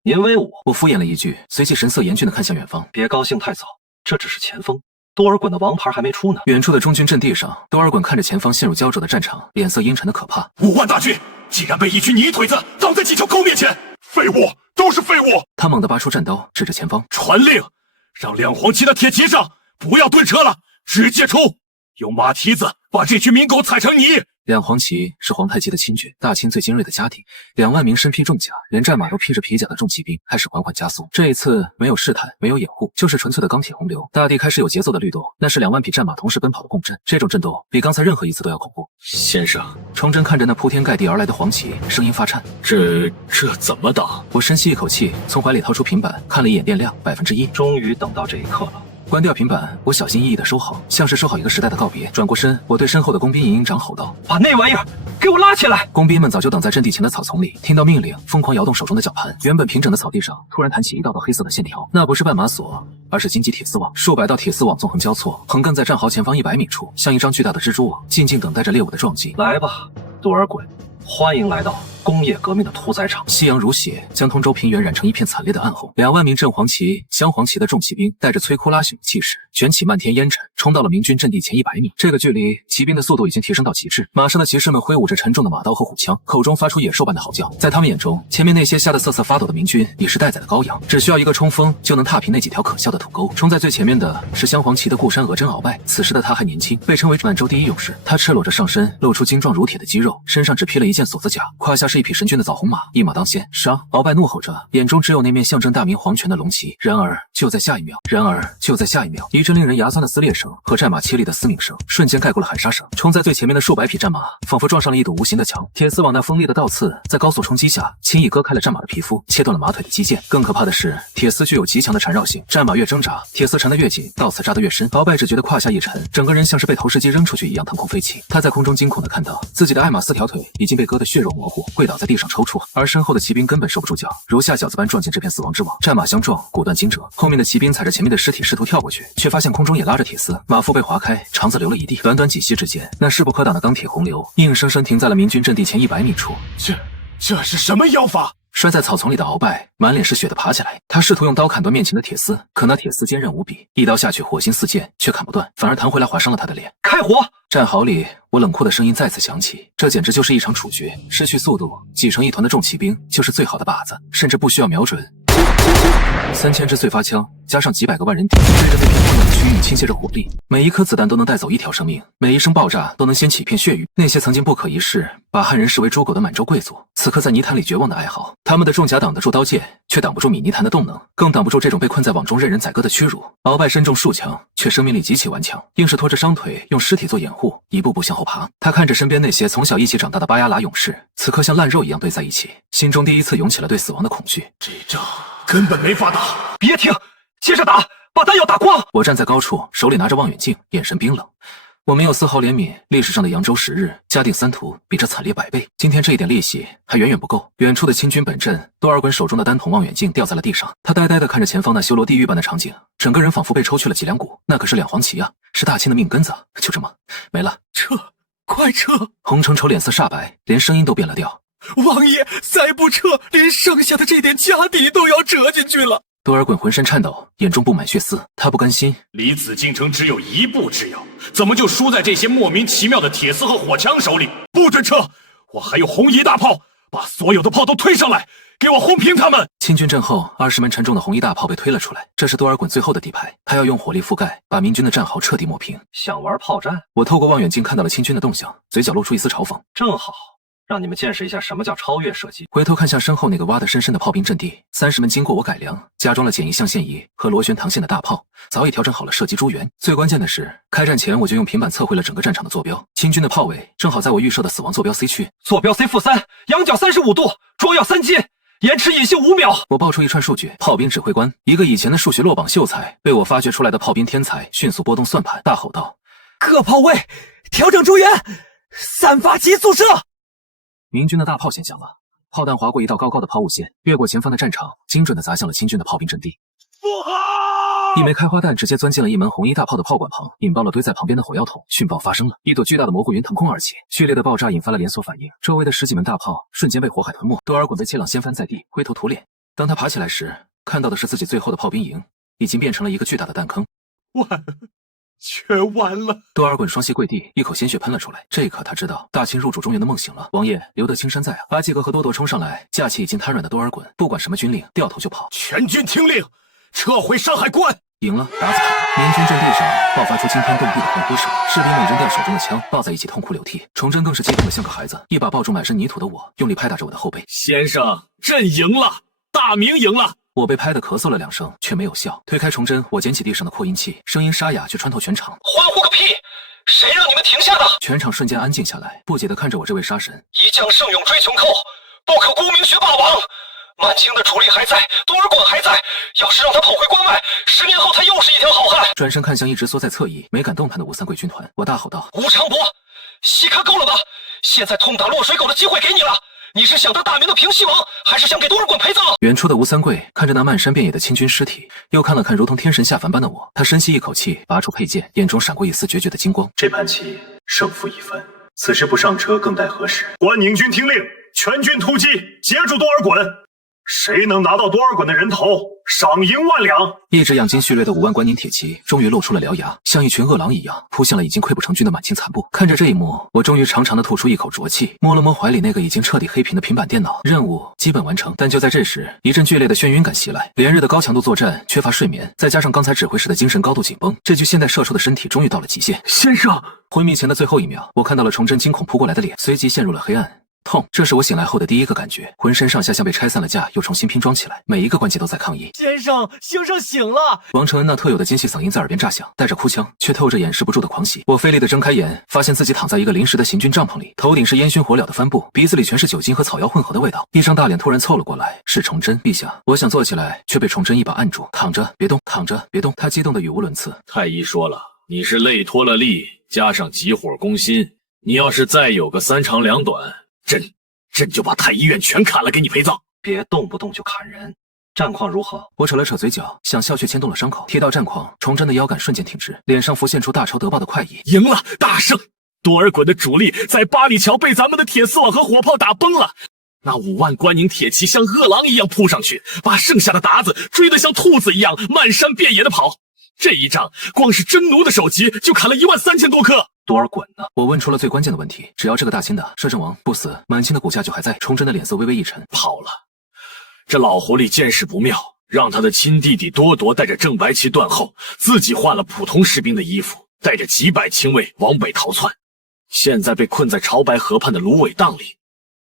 您威武。我敷衍了一句，随即神色严峻地看向远方。别高兴太早，这只是前锋。多尔衮的王牌还没出呢。远处的中军阵地上，多尔衮看着前方陷入焦灼的战场，脸色阴沉的可怕。5万大军竟然被一群泥腿子挡在几条沟面前，废物，都是废物！他猛地拔出战刀，指着前方，传令，让2黄旗的铁骑上不要盾车了，直接冲，用马蹄子把这群民狗踩成泥。2黄旗是皇太极的亲眷，大清最精锐的家底，2万名身披重甲，连战马都披着皮甲的重骑兵开始缓缓加速。这一次没有试探，没有掩护，就是纯粹的钢铁洪流。大地开始有节奏的律动，那是2万匹战马同时奔跑的共振。这种震动比刚才任何一次都要恐怖。先生，崇祯看着那铺天盖地而来的黄旗，声音发颤。这怎么打？我深吸一口气，从怀里掏出平板，看了一眼电量，1%。终于等到这一刻了。关掉平板，我小心翼翼地收好，像是收好一个时代的告别。转过身，我对身后的工兵营营长吼道：“把那玩意儿给我拉起来！”工兵们早就等在阵地前的草丛里，听到命令，疯狂摇动手中的绞盘。原本平整的草地上突然弹起一道道黑色的线条，那不是绊马索，而是荆棘铁丝网。数百道铁丝网纵横交错，横亘在战壕前方100米处，像一张巨大的蜘蛛网，静静等待着猎物的撞击。来吧，多尔衮，欢迎来到工业革命的屠宰场。夕阳如血，将通州平原染成一片惨烈的暗红。2万名正黄旗、镶黄旗的重骑兵带着摧枯拉朽的气势，卷起漫天烟尘，冲到了明军阵地前100米。这个距离，骑兵的速度已经提升到极致。马上的骑士们挥舞着沉重的马刀和虎枪，口中发出野兽般的嚎叫。在他们眼中，前面那些吓得瑟瑟发抖的明军已是待宰的羔羊，只需要一个冲锋就能踏平那几条可笑的土沟。冲在最前面的是镶黄旗的固山额真鳌拜，此时的他还年轻，被称为满洲第1勇士。他赤裸着上身，露出精壮如铁的肌肉，身上只披了一件锁子甲，胯下是一匹神骏的枣红马，一马当先，杀！鳌拜怒吼着，眼中只有那面象征大明皇权的龙旗。然而就在下一秒，一阵令人牙酸的撕裂声和战马凄厉的嘶鸣声瞬间盖过了喊杀声。冲在最前面的数百匹战马仿佛撞上了一堵无形的墙，铁丝网那锋利的倒刺在高速冲击下轻易割开了战马的皮肤，切断了马腿的肌腱。更可怕的是，铁丝具有极强的缠绕性，战马越挣扎，铁丝缠得越紧，倒刺扎得越深。鳌拜只觉得胯下一沉，整个人像是被投石机扔出去一样腾空飞起。他在空中惊恐地看到自己的爱马4条腿已经被割得血肉模糊，跪倒在地上抽搐，而身后的骑兵根本收不住脚，如下饺子般撞进这片死亡之网。战马相撞，果断惊蛰，后面的骑兵踩着前面的尸体试图跳过去，却发现空中也拉着铁丝，马腹被划开，肠子流了一地。短短几息之间，那势不可挡的钢铁洪流硬生生停在了明军阵地前100米处。这是什么妖法？摔在草丛里的鳌拜满脸是血的爬起来，他试图用刀砍断面前的铁丝，可那铁丝坚韧无比，一刀下去火星四溅，却砍不断，反而弹回来划伤了他的脸。开火！战壕里，我冷酷的声音再次响起，这简直就是一场处决，失去速度，挤成一团的重骑兵就是最好的靶子，甚至不需要瞄准。3000支碎发枪，加上几百个万人敌，对着被偏荒的区域倾泻着火力，每一颗子弹都能带走一条生命，每一声爆炸都能掀起一片血雨。那些曾经不可一世，把汉人视为猪狗的满洲贵族，此刻在泥潭里绝望的哀嚎。他们的重甲挡得住刀剑，却挡不住米泥潭的动能，更挡不住这种被困在网中任人宰割的屈辱。鳌拜身中数枪，却生命力极其顽强，硬是拖着伤腿，用尸体做掩护，一步步向后爬。他看着身边那些从小一起长大的巴亚拉勇士，此刻像烂肉一样堆在一起，心中第一次涌起了对死亡的恐惧。这仗根本没法打！别停，接着打！把弹药打光。我站在高处，手里拿着望远镜，眼神冰冷。我没有丝毫怜悯历史上的扬州10日，嘉定3屠，比这惨烈100倍。今天这一点利息还远远不够。远处的清军本阵，多尔衮手中的单筒望远镜掉在了地上，他呆呆地看着前方那修罗地狱般的场景，整个人仿佛被抽去了脊梁骨。那可是2黄旗啊，是大清的命根子，就这么没了。撤，快撤！洪承畴脸色煞白，连声音都变了调。王爷，再不撤，连剩下的这点家底都要折进去了。多尔衮浑身颤抖，眼中布满血丝，他不甘心。离紫禁城只有1步之遥，怎么就输在这些莫名其妙的铁丝和火枪手里？不准撤！我还有红衣大炮，把所有的炮都推上来，给我轰平他们！清军阵后，20门沉重的红衣大炮被推了出来，这是多尔衮最后的底牌，他要用火力覆盖，把明军的战壕彻底抹平。想玩炮战？我透过望远镜看到了清军的动向，嘴角露出一丝嘲讽。正好。让你们见识一下什么叫超越射击。回头看向身后那个挖得深深的炮兵阵地，30门经过我改良，加装了简易象限仪和螺旋膛线的大炮，早已调整好了射击诸元。最关键的是，开战前我就用平板测绘了整个战场的坐标，清军的炮尾正好在我预设的死亡坐标 C 区，坐标 C-3，仰角35度，捉要3击，延迟隐性5秒。我报出一串数据，炮兵指挥官，一个以前的数学落榜秀才，被我发掘出来的炮兵天才，迅速拨动算盘，大吼道：“各炮位，调整诸元，3发急速射！”明军的大炮显响了，炮弹划过一道高高的抛物线，越过前方的战场，精准地砸向了清军的炮兵阵地。一枚开花弹直接钻进了一门红衣大炮的炮管旁，引爆了堆在旁边的火药桶。讯爆发生了，一朵巨大的蘑菇云腾空而起，剧烈的爆炸引发了连锁反应，周围的10几门大炮瞬间被火海吞没。多尔衮被切朗掀翻在地，灰头土脸。当他爬起来时，看到的是自己最后的炮兵营已经变成了一个巨大的弹坑。完了，全完了！多尔衮双膝跪地，一口鲜血喷了出来。这一刻，他知道大清入主中原的梦醒了。王爷，留得青山在啊！阿基格和多铎冲上来，架起已经瘫软的多尔衮，不管什么军令，掉头就跑。全军听令，撤回山海关！赢了，打死他！明军阵地上爆发出惊天动地的欢呼声，士兵们扔掉手中的枪，抱在一起痛哭流涕。崇祯更是激动得像个孩子，一把抱住满身泥土的我，用力拍打着我的后背。先生，朕赢了，大明赢了！我被拍得咳嗽了2声，却没有笑。推开崇祯，我捡起地上的扩音器，声音沙哑却穿透全场。欢呼个屁！谁让你们停下的？全场瞬间安静下来，不解地看着我这位杀神。一将胜勇追穷寇，不可沽名学霸王。满清的主力还在，多尔衮还在。要是让他跑回关外，10年后他又是一条好汉。转身看向一直缩在侧翼没敢动弹的吴三桂军团，我大吼道：“吴长伯，戏看够了吧？现在痛打落水狗的机会给你了。你是想当大明的平西王，还是想给多尔衮陪葬？”远处的吴三桂看着那漫山遍野的清军尸体，又看了看如同天神下凡般的我，他深吸一口气，拔出佩剑，眼中闪过一丝决绝的金光。这盘棋胜负已分，此时不上车更待何时？关宁军听令，全军突击，截住多尔衮。谁能拿到多尔衮的人头，赏银1万两。一直养精蓄锐的5万关宁铁骑终于露出了獠牙，像一群饿狼一样扑向了已经溃不成军的满清残部。看着这一幕，我终于长长的吐出一口浊气，摸了摸怀里那个已经彻底黑屏的平板电脑，任务基本完成。但就在这时，一阵剧烈的眩晕感袭来，连日的高强度作战，缺乏睡眠，再加上刚才指挥时的精神高度紧绷，这具现代射出的身体终于到了极限。先生，昏迷前的最后1秒，我看到了崇祯惊恐扑过来的脸，随即陷入了黑暗。痛，这是我醒来后的第一个感觉，浑身上下像被拆散了架，又重新拼装起来，每一个关节都在抗议。先生，先生醒了！王承恩那特有的尖细嗓音在耳边炸响，带着哭腔，却透着掩饰不住的狂喜。我费力地睁开眼，发现自己躺在一个临时的行军帐篷里，头顶是烟熏火燎的帆布，鼻子里全是酒精和草药混合的味道。一张大脸突然凑了过来，是崇祯陛下。我想坐起来，却被崇祯一把按住，躺着别动，躺着别动。他激动得语无伦次。太医说了，你是累脱了力，加上急火攻心，你要是再有个3长2短，朕就把太医院全砍了给你陪葬。别动不动就砍人。战况如何？我扯了扯嘴角，像笑却牵动了伤口。提到战况，崇祯的腰杆瞬间挺直，脸上浮现出大仇得报的快意。赢了，大胜！多尔衮的主力在八里桥被咱们的铁丝网和火炮打崩了。那5万关宁铁骑像饿狼一样扑上去，把剩下的鞑子追得像兔子一样漫山遍野的跑。这一仗，光是真奴的首级就砍了13000多颗。多尔衮呢？我问出了最关键的问题。只要这个大清的摄政王不死，满清的骨架就还在。崇祯的脸色微微一沉，跑了。这老狐狸见势不妙，让他的亲弟弟多铎带着正白旗断后，自己换了普通士兵的衣服，带着几百亲卫往北逃窜。现在被困在潮白河畔的芦苇荡里，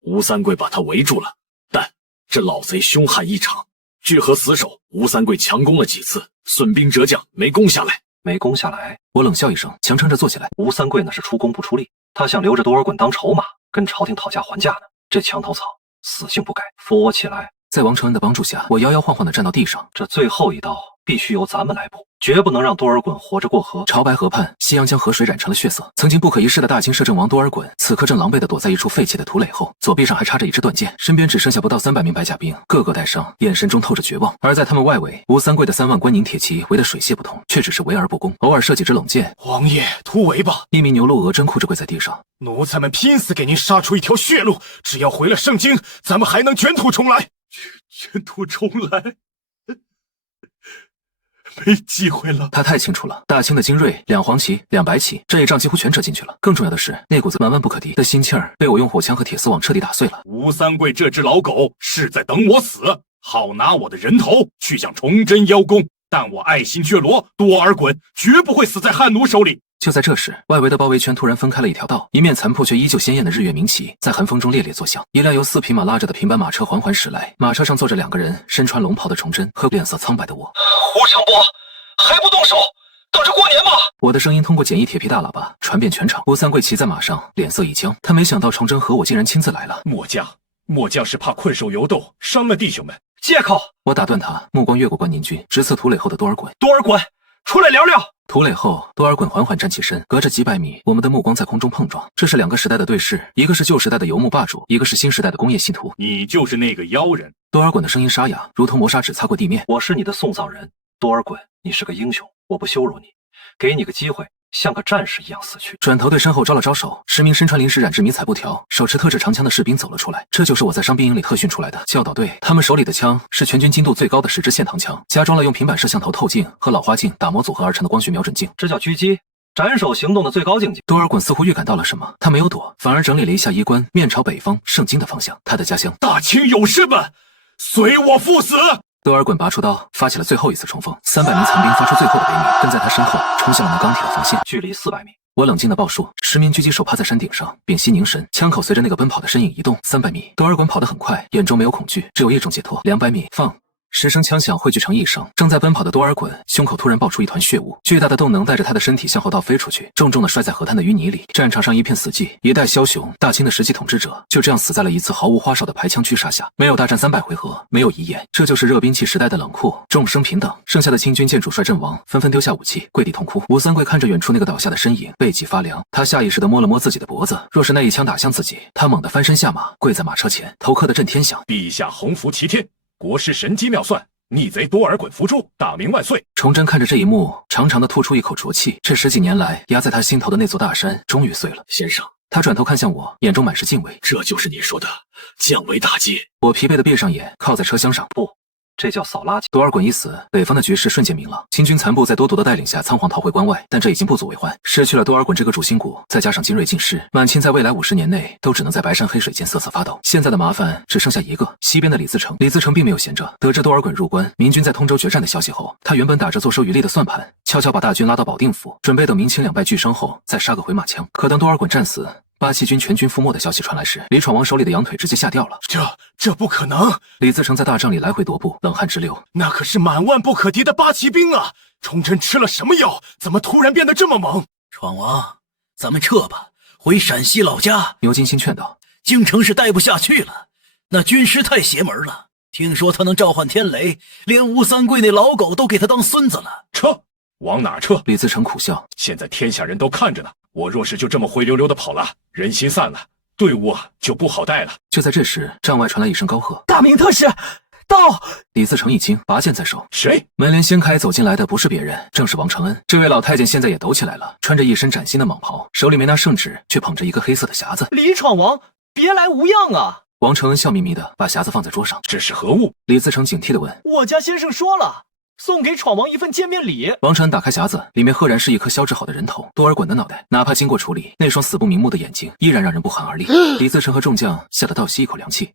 吴三桂把他围住了，但这老贼凶悍异常，据合死守，吴三桂强攻了几次，损兵折将，没攻下来。没攻下来，我冷笑一声，强撑着坐起来。吴三桂那是出工不出力，他想留着多尔衮当筹码，跟朝廷讨价还价呢。这墙头草，死性不改，扶我起来。在王承恩的帮助下，我摇摇晃晃地站到地上。这最后一刀必须由咱们来补，绝不能让多尔衮活着过河。潮白河畔，夕阳将河水染成了血色。曾经不可一世的大清摄政王多尔衮，此刻正狼狈地躲在一处废弃的土垒后，左臂上还插着一支断剑，身边只剩下不到300名白甲兵，个个带伤，眼神中透着绝望。而在他们外围，吴三桂的3万关宁铁骑围得水泄不通，却只是围而不攻，偶尔射几支冷箭。王爷，突围吧！一名牛鹿额真哭着跪在地上。奴才们拼死给您杀出一条血路，只要回了盛京，咱们还能卷土重来。卷土重来。没机会了。他太清楚了，大清的精锐，2黄旗2白旗，这一仗几乎全扯进去了。更重要的是，那股子万万不可敌的心气儿被我用火枪和铁丝网彻底打碎了。吴三桂这只老狗是在等我死，好拿我的人头去向崇祯邀功。但我爱新觉罗多尔衮绝不会死在汉奴手里。就在这时，外围的包围圈突然分开了一条道，一面残破却依旧鲜艳的日月明旗在寒风中猎猎作响。一辆由4匹马拉着的平板马车缓缓驶来，马车上坐着2个人，身穿龙袍的崇祯和脸色苍白的我。胡长波，还不动手，等着过年吗？我的声音通过简易铁皮大喇叭传遍全场。吴三桂骑在马上，脸色一僵，他没想到崇祯和我竟然亲自来了。末将是怕困兽犹斗，伤了弟兄们。借口！我打断他，目光越过关宁军，直刺土垒后的多尔衮。多尔衮，出来聊聊。土垒后，多尔衮缓缓站起身，隔着几百米，我们的目光在空中碰撞。这是2个时代的对视，一个是旧时代的游牧霸主，一个是新时代的工业信徒。你就是那个妖人。多尔衮的声音沙哑，如同磨砂纸擦过地面。我是你的送葬人，多尔衮，你是个英雄，我不羞辱你，给你个机会，像个战士一样死去。转头对身后招了招手，10名身穿临时染制迷彩布条、手持特制长枪的士兵走了出来。这就是我在伤兵营里特训出来的教导队，他们手里的枪是全军精度最高的10支线膛枪，加装了用平板摄像头透镜和老花镜打磨组合而成的光学瞄准镜。这叫狙击，斩首行动的最高境界。多尔衮似乎预感到了什么，他没有躲，反而整理了一下衣冠，面朝北方盛京的方向，他的家乡。大清勇士们，随我赴死！多尔衮拔出刀，发起了最后一次冲锋。300名残兵发出最后的悲鸣，跟在他身后冲向了那钢铁的防线。距离400米。我冷静地报数，10名狙击手趴在山顶上，屏息凝神，枪口随着那个奔跑的身影移动。300米，多尔衮跑得很快，眼中没有恐惧，只有一种解脱。200米，放。10声枪响汇聚成一声，正在奔跑的多尔衮胸口突然爆出一团血雾，巨大的动能带着他的身体向后倒飞出去，重重地摔在河滩的淤泥里。战场上一片死寂，一代枭雄，大清的实际统治者就这样死在了一次毫无花哨的排枪狙杀下。没有大战300回合，没有遗言，这就是热兵器时代的冷酷，众生平等。剩下的清军见主帅阵亡，纷纷丢下武器，跪地痛哭。吴三桂看着远处那个倒下的身影，背脊发凉，他下意识地摸了摸自己的脖子，若是那一枪打向自己，他猛地翻身下马，跪在马车前，头磕得震天响。陛下鸿福齐天，国师神机妙算，逆贼多尔衮伏诛，大明万岁！崇祯看着这一幕，长长的吐出一口浊气。这10几年来压在他心头的那座大山终于碎了。先生，他转头看向我，眼中满是敬畏。这就是你说的降维打击？我疲惫地闭上眼，靠在车厢上。不，这叫扫垃圾。多尔衮一死，北方的局势瞬间明朗。清军残部在多铎的带领下仓皇逃回关外，但这已经不足为患。失去了多尔衮这个主心骨，再加上精锐尽失，满清在未来50年内都只能在白山黑水间瑟瑟发抖。现在的麻烦只剩下一个，西边的李自成。李自成并没有闲着，得知多尔衮入关，明军在通州决战的消息后，他原本打着坐收渔利的算盘，悄悄把大军拉到保定府，准备等明清两败俱伤后再杀个回马枪。可当多尔衮战死，八旗军全军覆没的消息传来时，李闯王手里的羊腿直接吓掉了。这不可能！李自成在大帐里来回踱步，冷汗直流。那可是满万不可敌的八旗兵啊！崇祯吃了什么药？怎么突然变得这么猛？闯王，咱们撤吧，回陕西老家。牛金星劝道：“京城是待不下去了，那军师太邪门了。听说他能召唤天雷，连吴三桂那老狗都给他当孙子了。撤！往哪撤？”李自成苦笑：“现在天下人都看着呢，我若是就这么灰溜溜的跑了，人心散了，队伍就不好带了。”就在这时，帐外传来一声高喝：“大明特使到！”李自成一惊，拔剑在手。谁？门帘掀开，走进来的不是别人，正是王承恩。这位老太监现在也抖起来了，穿着一身崭新的蟒袍，手里没拿圣旨，却捧着一个黑色的匣子。李闯王，别来无恙啊！王承恩笑眯眯的把匣子放在桌上。这是何物？李自成警惕地问。我家先生说了，送给闯王一份见面礼。王承恩打开匣子，里面赫然是一颗削制好的人头，多尔衮的脑袋，哪怕经过处理，那双死不瞑目的眼睛依然让人不寒而栗。李自成和众将吓得倒吸一口凉气。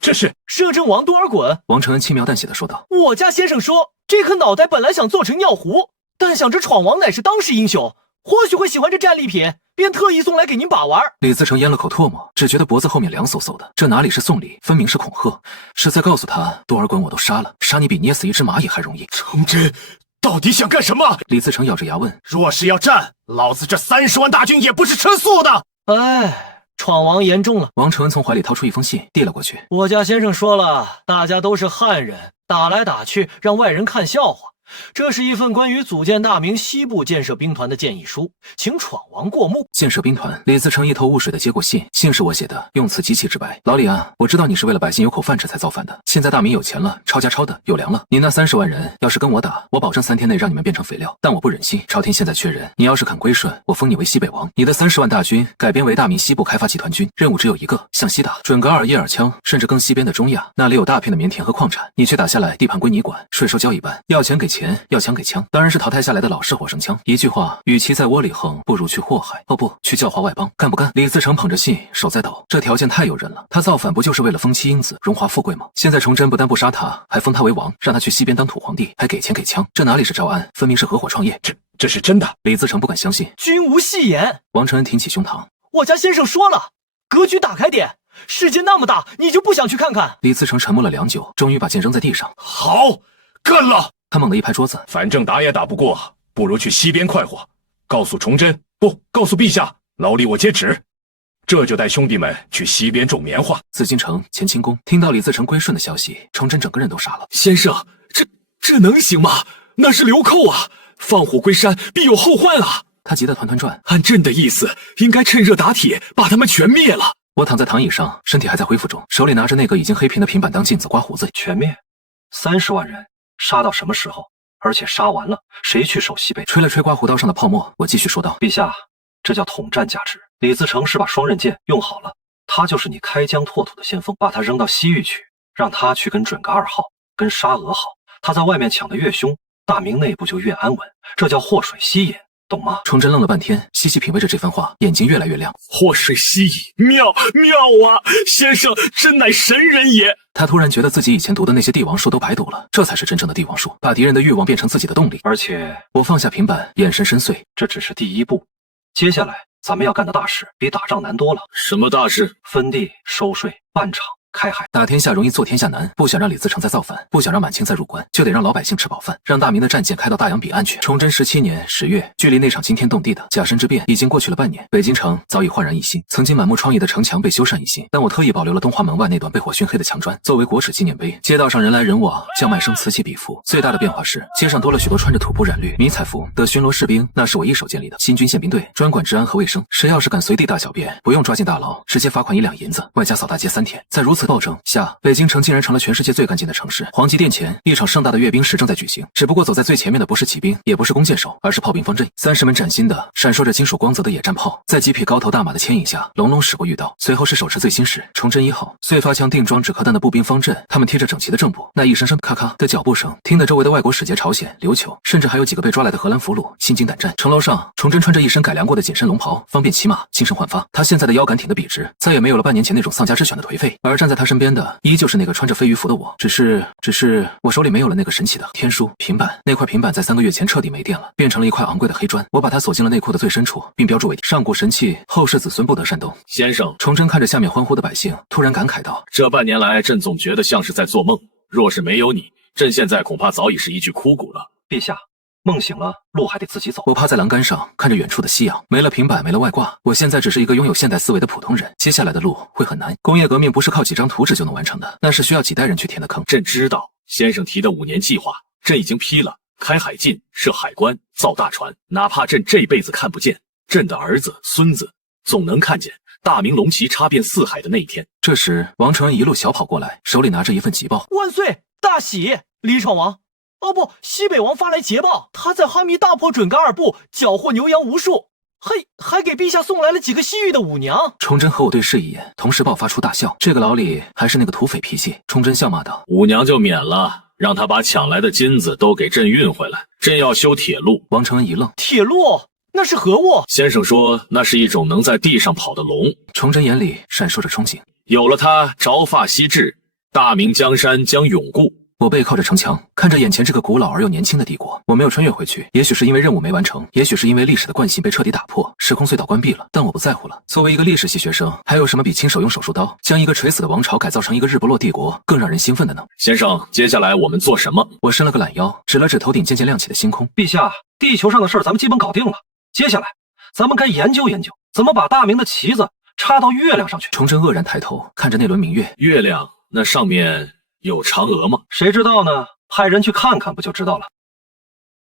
这是摄政王多尔衮。王承恩轻描淡写的说道：“我家先生说，这颗脑袋本来想做成尿壶，但想着闯王乃是当世英雄，或许会喜欢这战利品，便特意送来给您把玩。”李自成咽了口唾沫，只觉得脖子后面凉飕飕的。这哪里是送礼，分明是恐吓，是在告诉他，多尔衮我都杀了，杀你比捏死一只蚂蚁还容易。崇祯到底想干什么？李自成咬着牙问。若是要战，老子这30万大军也不是吃素的。哎，闯王言重了。王承恩从怀里掏出一封信，递了过去。我家先生说了，大家都是汉人，打来打去让外人看笑话。这是一份关于组建大明西部建设兵团的建议书，请闯王过目。建设兵团，李自成一头雾水地接过信，信是我写的，用词极其直白。老李啊，我知道你是为了百姓有口饭吃才造反的，现在大明有钱了，抄家抄的有粮了，你那30万人要是跟我打，我保证3天内让你们变成肥料。但我不忍心，朝廷现在缺人，你要是肯归顺，我封你为西北王，你的30万大军改编为大明西部开发集团军，任务只有一个，向西打，准噶尔、叶尔羌，甚至更西边的中亚，那里有大片的棉田和矿产，你却打下来，地盘归你管，税收交一半，要钱给钱，要枪给枪。当然是淘汰下来的老式火绳枪。一句话，与其在窝里横，不如去祸害。哦不，去教化外邦，干不干？李自成捧着信，手在抖。这条件太诱人了。他造反不就是为了封妻英子，荣华富贵吗？现在崇祯不但不杀他，还封他为王，让他去西边当土皇帝，还给钱给枪。这哪里是招安，分明是合伙创业。这是真的？李自成不敢相信。君无戏言。王承恩挺起胸膛。我家先生说了，格局打开点。世界那么大，你就不想去看看？李自成沉默了良久，终于把剑扔在地上。好，干了！他猛地一拍桌子，反正打也打不过，不如去西边快活。告诉崇祯，不，告诉陛下，老李我接旨。这就带兄弟们去西边种棉花。紫禁城乾清宫，听到李自成归顺的消息，崇祯整个人都傻了。先生，这能行吗？那是流寇啊！放虎归山，必有后患啊！他急得团团转。按朕的意思，应该趁热打铁，把他们全灭了。我躺在躺椅上，身体还在恢复中，手里拿着那个已经黑屏的平板当镜子刮胡子。全灭？30万人，杀到什么时候？而且杀完了，谁去守西北？吹了吹刮胡刀上的泡沫，我继续说道：陛下，这叫统战价值。李自成是把双刃剑用好了，他就是你开疆拓土的先锋，把他扔到西域去，让他去跟准噶尔耗，跟沙俄耗。他在外面抢得越凶，大明内部就越安稳，这叫祸水西引，懂吗？崇祯愣了半天，细细品味着这番话，眼睛越来越亮。祸水西引，妙啊！先生真乃神人也。他突然觉得自己以前读的那些帝王术都白读了，这才是真正的帝王术，把敌人的欲望变成自己的动力。而且我放下平板，眼神深邃，这只是第一步，接下来咱们要干的大事比打仗难多了。什么大事？分地、收税、办厂、开海。打天下容易做天下难，不想让李自成再造反，不想让满清再入关，就得让老百姓吃饱饭，让大明的战舰开到大洋彼岸去。崇祯17年10月，距离那场惊天动地的甲申之变已经过去了半年，北京城早已焕然一新，曾经满目疮痍的城墙被修缮一新，但我特意保留了东华门外那段被火熏黑的墙砖，作为国耻纪念碑。街道上人来人往，叫卖声此起彼伏。最大的变化是，街上多了许多穿着土布染绿迷彩服的巡逻士兵，那是我一手建立的新军宪兵队，专管治安和卫生。谁要是敢随地大小便，不用抓进大牢，直接罚款1两银子，外加扫大街3天。在如此暴政下，北京城竟然成了全世界最干净的城市。皇极殿前，一场盛大的阅兵式正在举行，只不过走在最前面的不是骑兵，也不是弓箭手，而是炮兵方阵。30门崭新的、闪烁着金属光泽的野战炮，在几匹高头大马的牵引下，隆隆驶过御道。随后是手持最新式崇祯1号碎发枪定装指壳弹的步兵方阵，他们贴着整齐的正步，那一声声咔咔的脚步声，听得周围的外国使节、朝鲜、琉球，甚至还有几个被抓来的荷兰俘虏心惊胆战。城楼上，崇祯穿着一身改良过的紧身龙袍，方便骑马，精神焕发。他现在的腰杆挺得笔直，再也没有了半年前那种丧家之犬的颓废。而站在他身边的，依旧是那个穿着飞鱼服的我，只是我手里没有了那个神奇的天书平板。那块平板在3个月前彻底没电了，变成了一块昂贵的黑砖。我把它锁进了内裤的最深处，并标注为上古神器，后世子孙不得擅动。先生，崇祯看着下面欢呼的百姓，突然感慨道：这半年来，朕总觉得像是在做梦。若是没有你，朕现在恐怕早已是一具枯骨了。陛下，梦醒了，路还得自己走。我趴在栏杆上，看着远处的夕阳，没了平板，没了外挂，我现在只是一个拥有现代思维的普通人。接下来的路会很难，工业革命不是靠几张图纸就能完成的，那是需要几代人去填的坑。朕知道先生提的5年计划，朕已经批了，开海禁、设海关、造大船，哪怕朕这辈子看不见，朕的儿子、孙子总能看见大明龙旗插遍四海的那一天。这时，王承恩一路小跑过来，手里拿着一份急报。万岁，大喜！李闯王，哦不，西北王发来捷报，他在哈密大破准噶尔部，缴获牛羊无数，还给陛下送来了几个西域的舞娘。崇祯和我对视一眼，同时爆发出大笑。这个老李还是那个土匪脾气。崇祯笑骂道：舞娘就免了，让他把抢来的金子都给朕运回来，朕要修铁路。王承恩一愣：铁路？那是何物？先生说那是一种能在地上跑的龙。崇祯眼里闪烁着憧憬，有了它，朝发夕至，大明江山将永固。我背靠着城墙，看着眼前这个古老而又年轻的帝国。我没有穿越回去，也许是因为任务没完成，也许是因为历史的惯性被彻底打破，时空隧道关闭了，但我不在乎了。作为一个历史系学生，还有什么比亲手用手术刀将一个垂死的王朝改造成一个日不落帝国更让人兴奋的呢？先生，接下来我们做什么？我伸了个懒腰，指了指头顶渐渐亮起的星空。陛下，地球上的事儿咱们基本搞定了，接下来咱们该研究研究怎么把大明的旗子插到月亮上去。崇祯愕然抬头看着那轮明月，月亮那上面有嫦娥吗？谁知道呢？派人去看看不就知道了。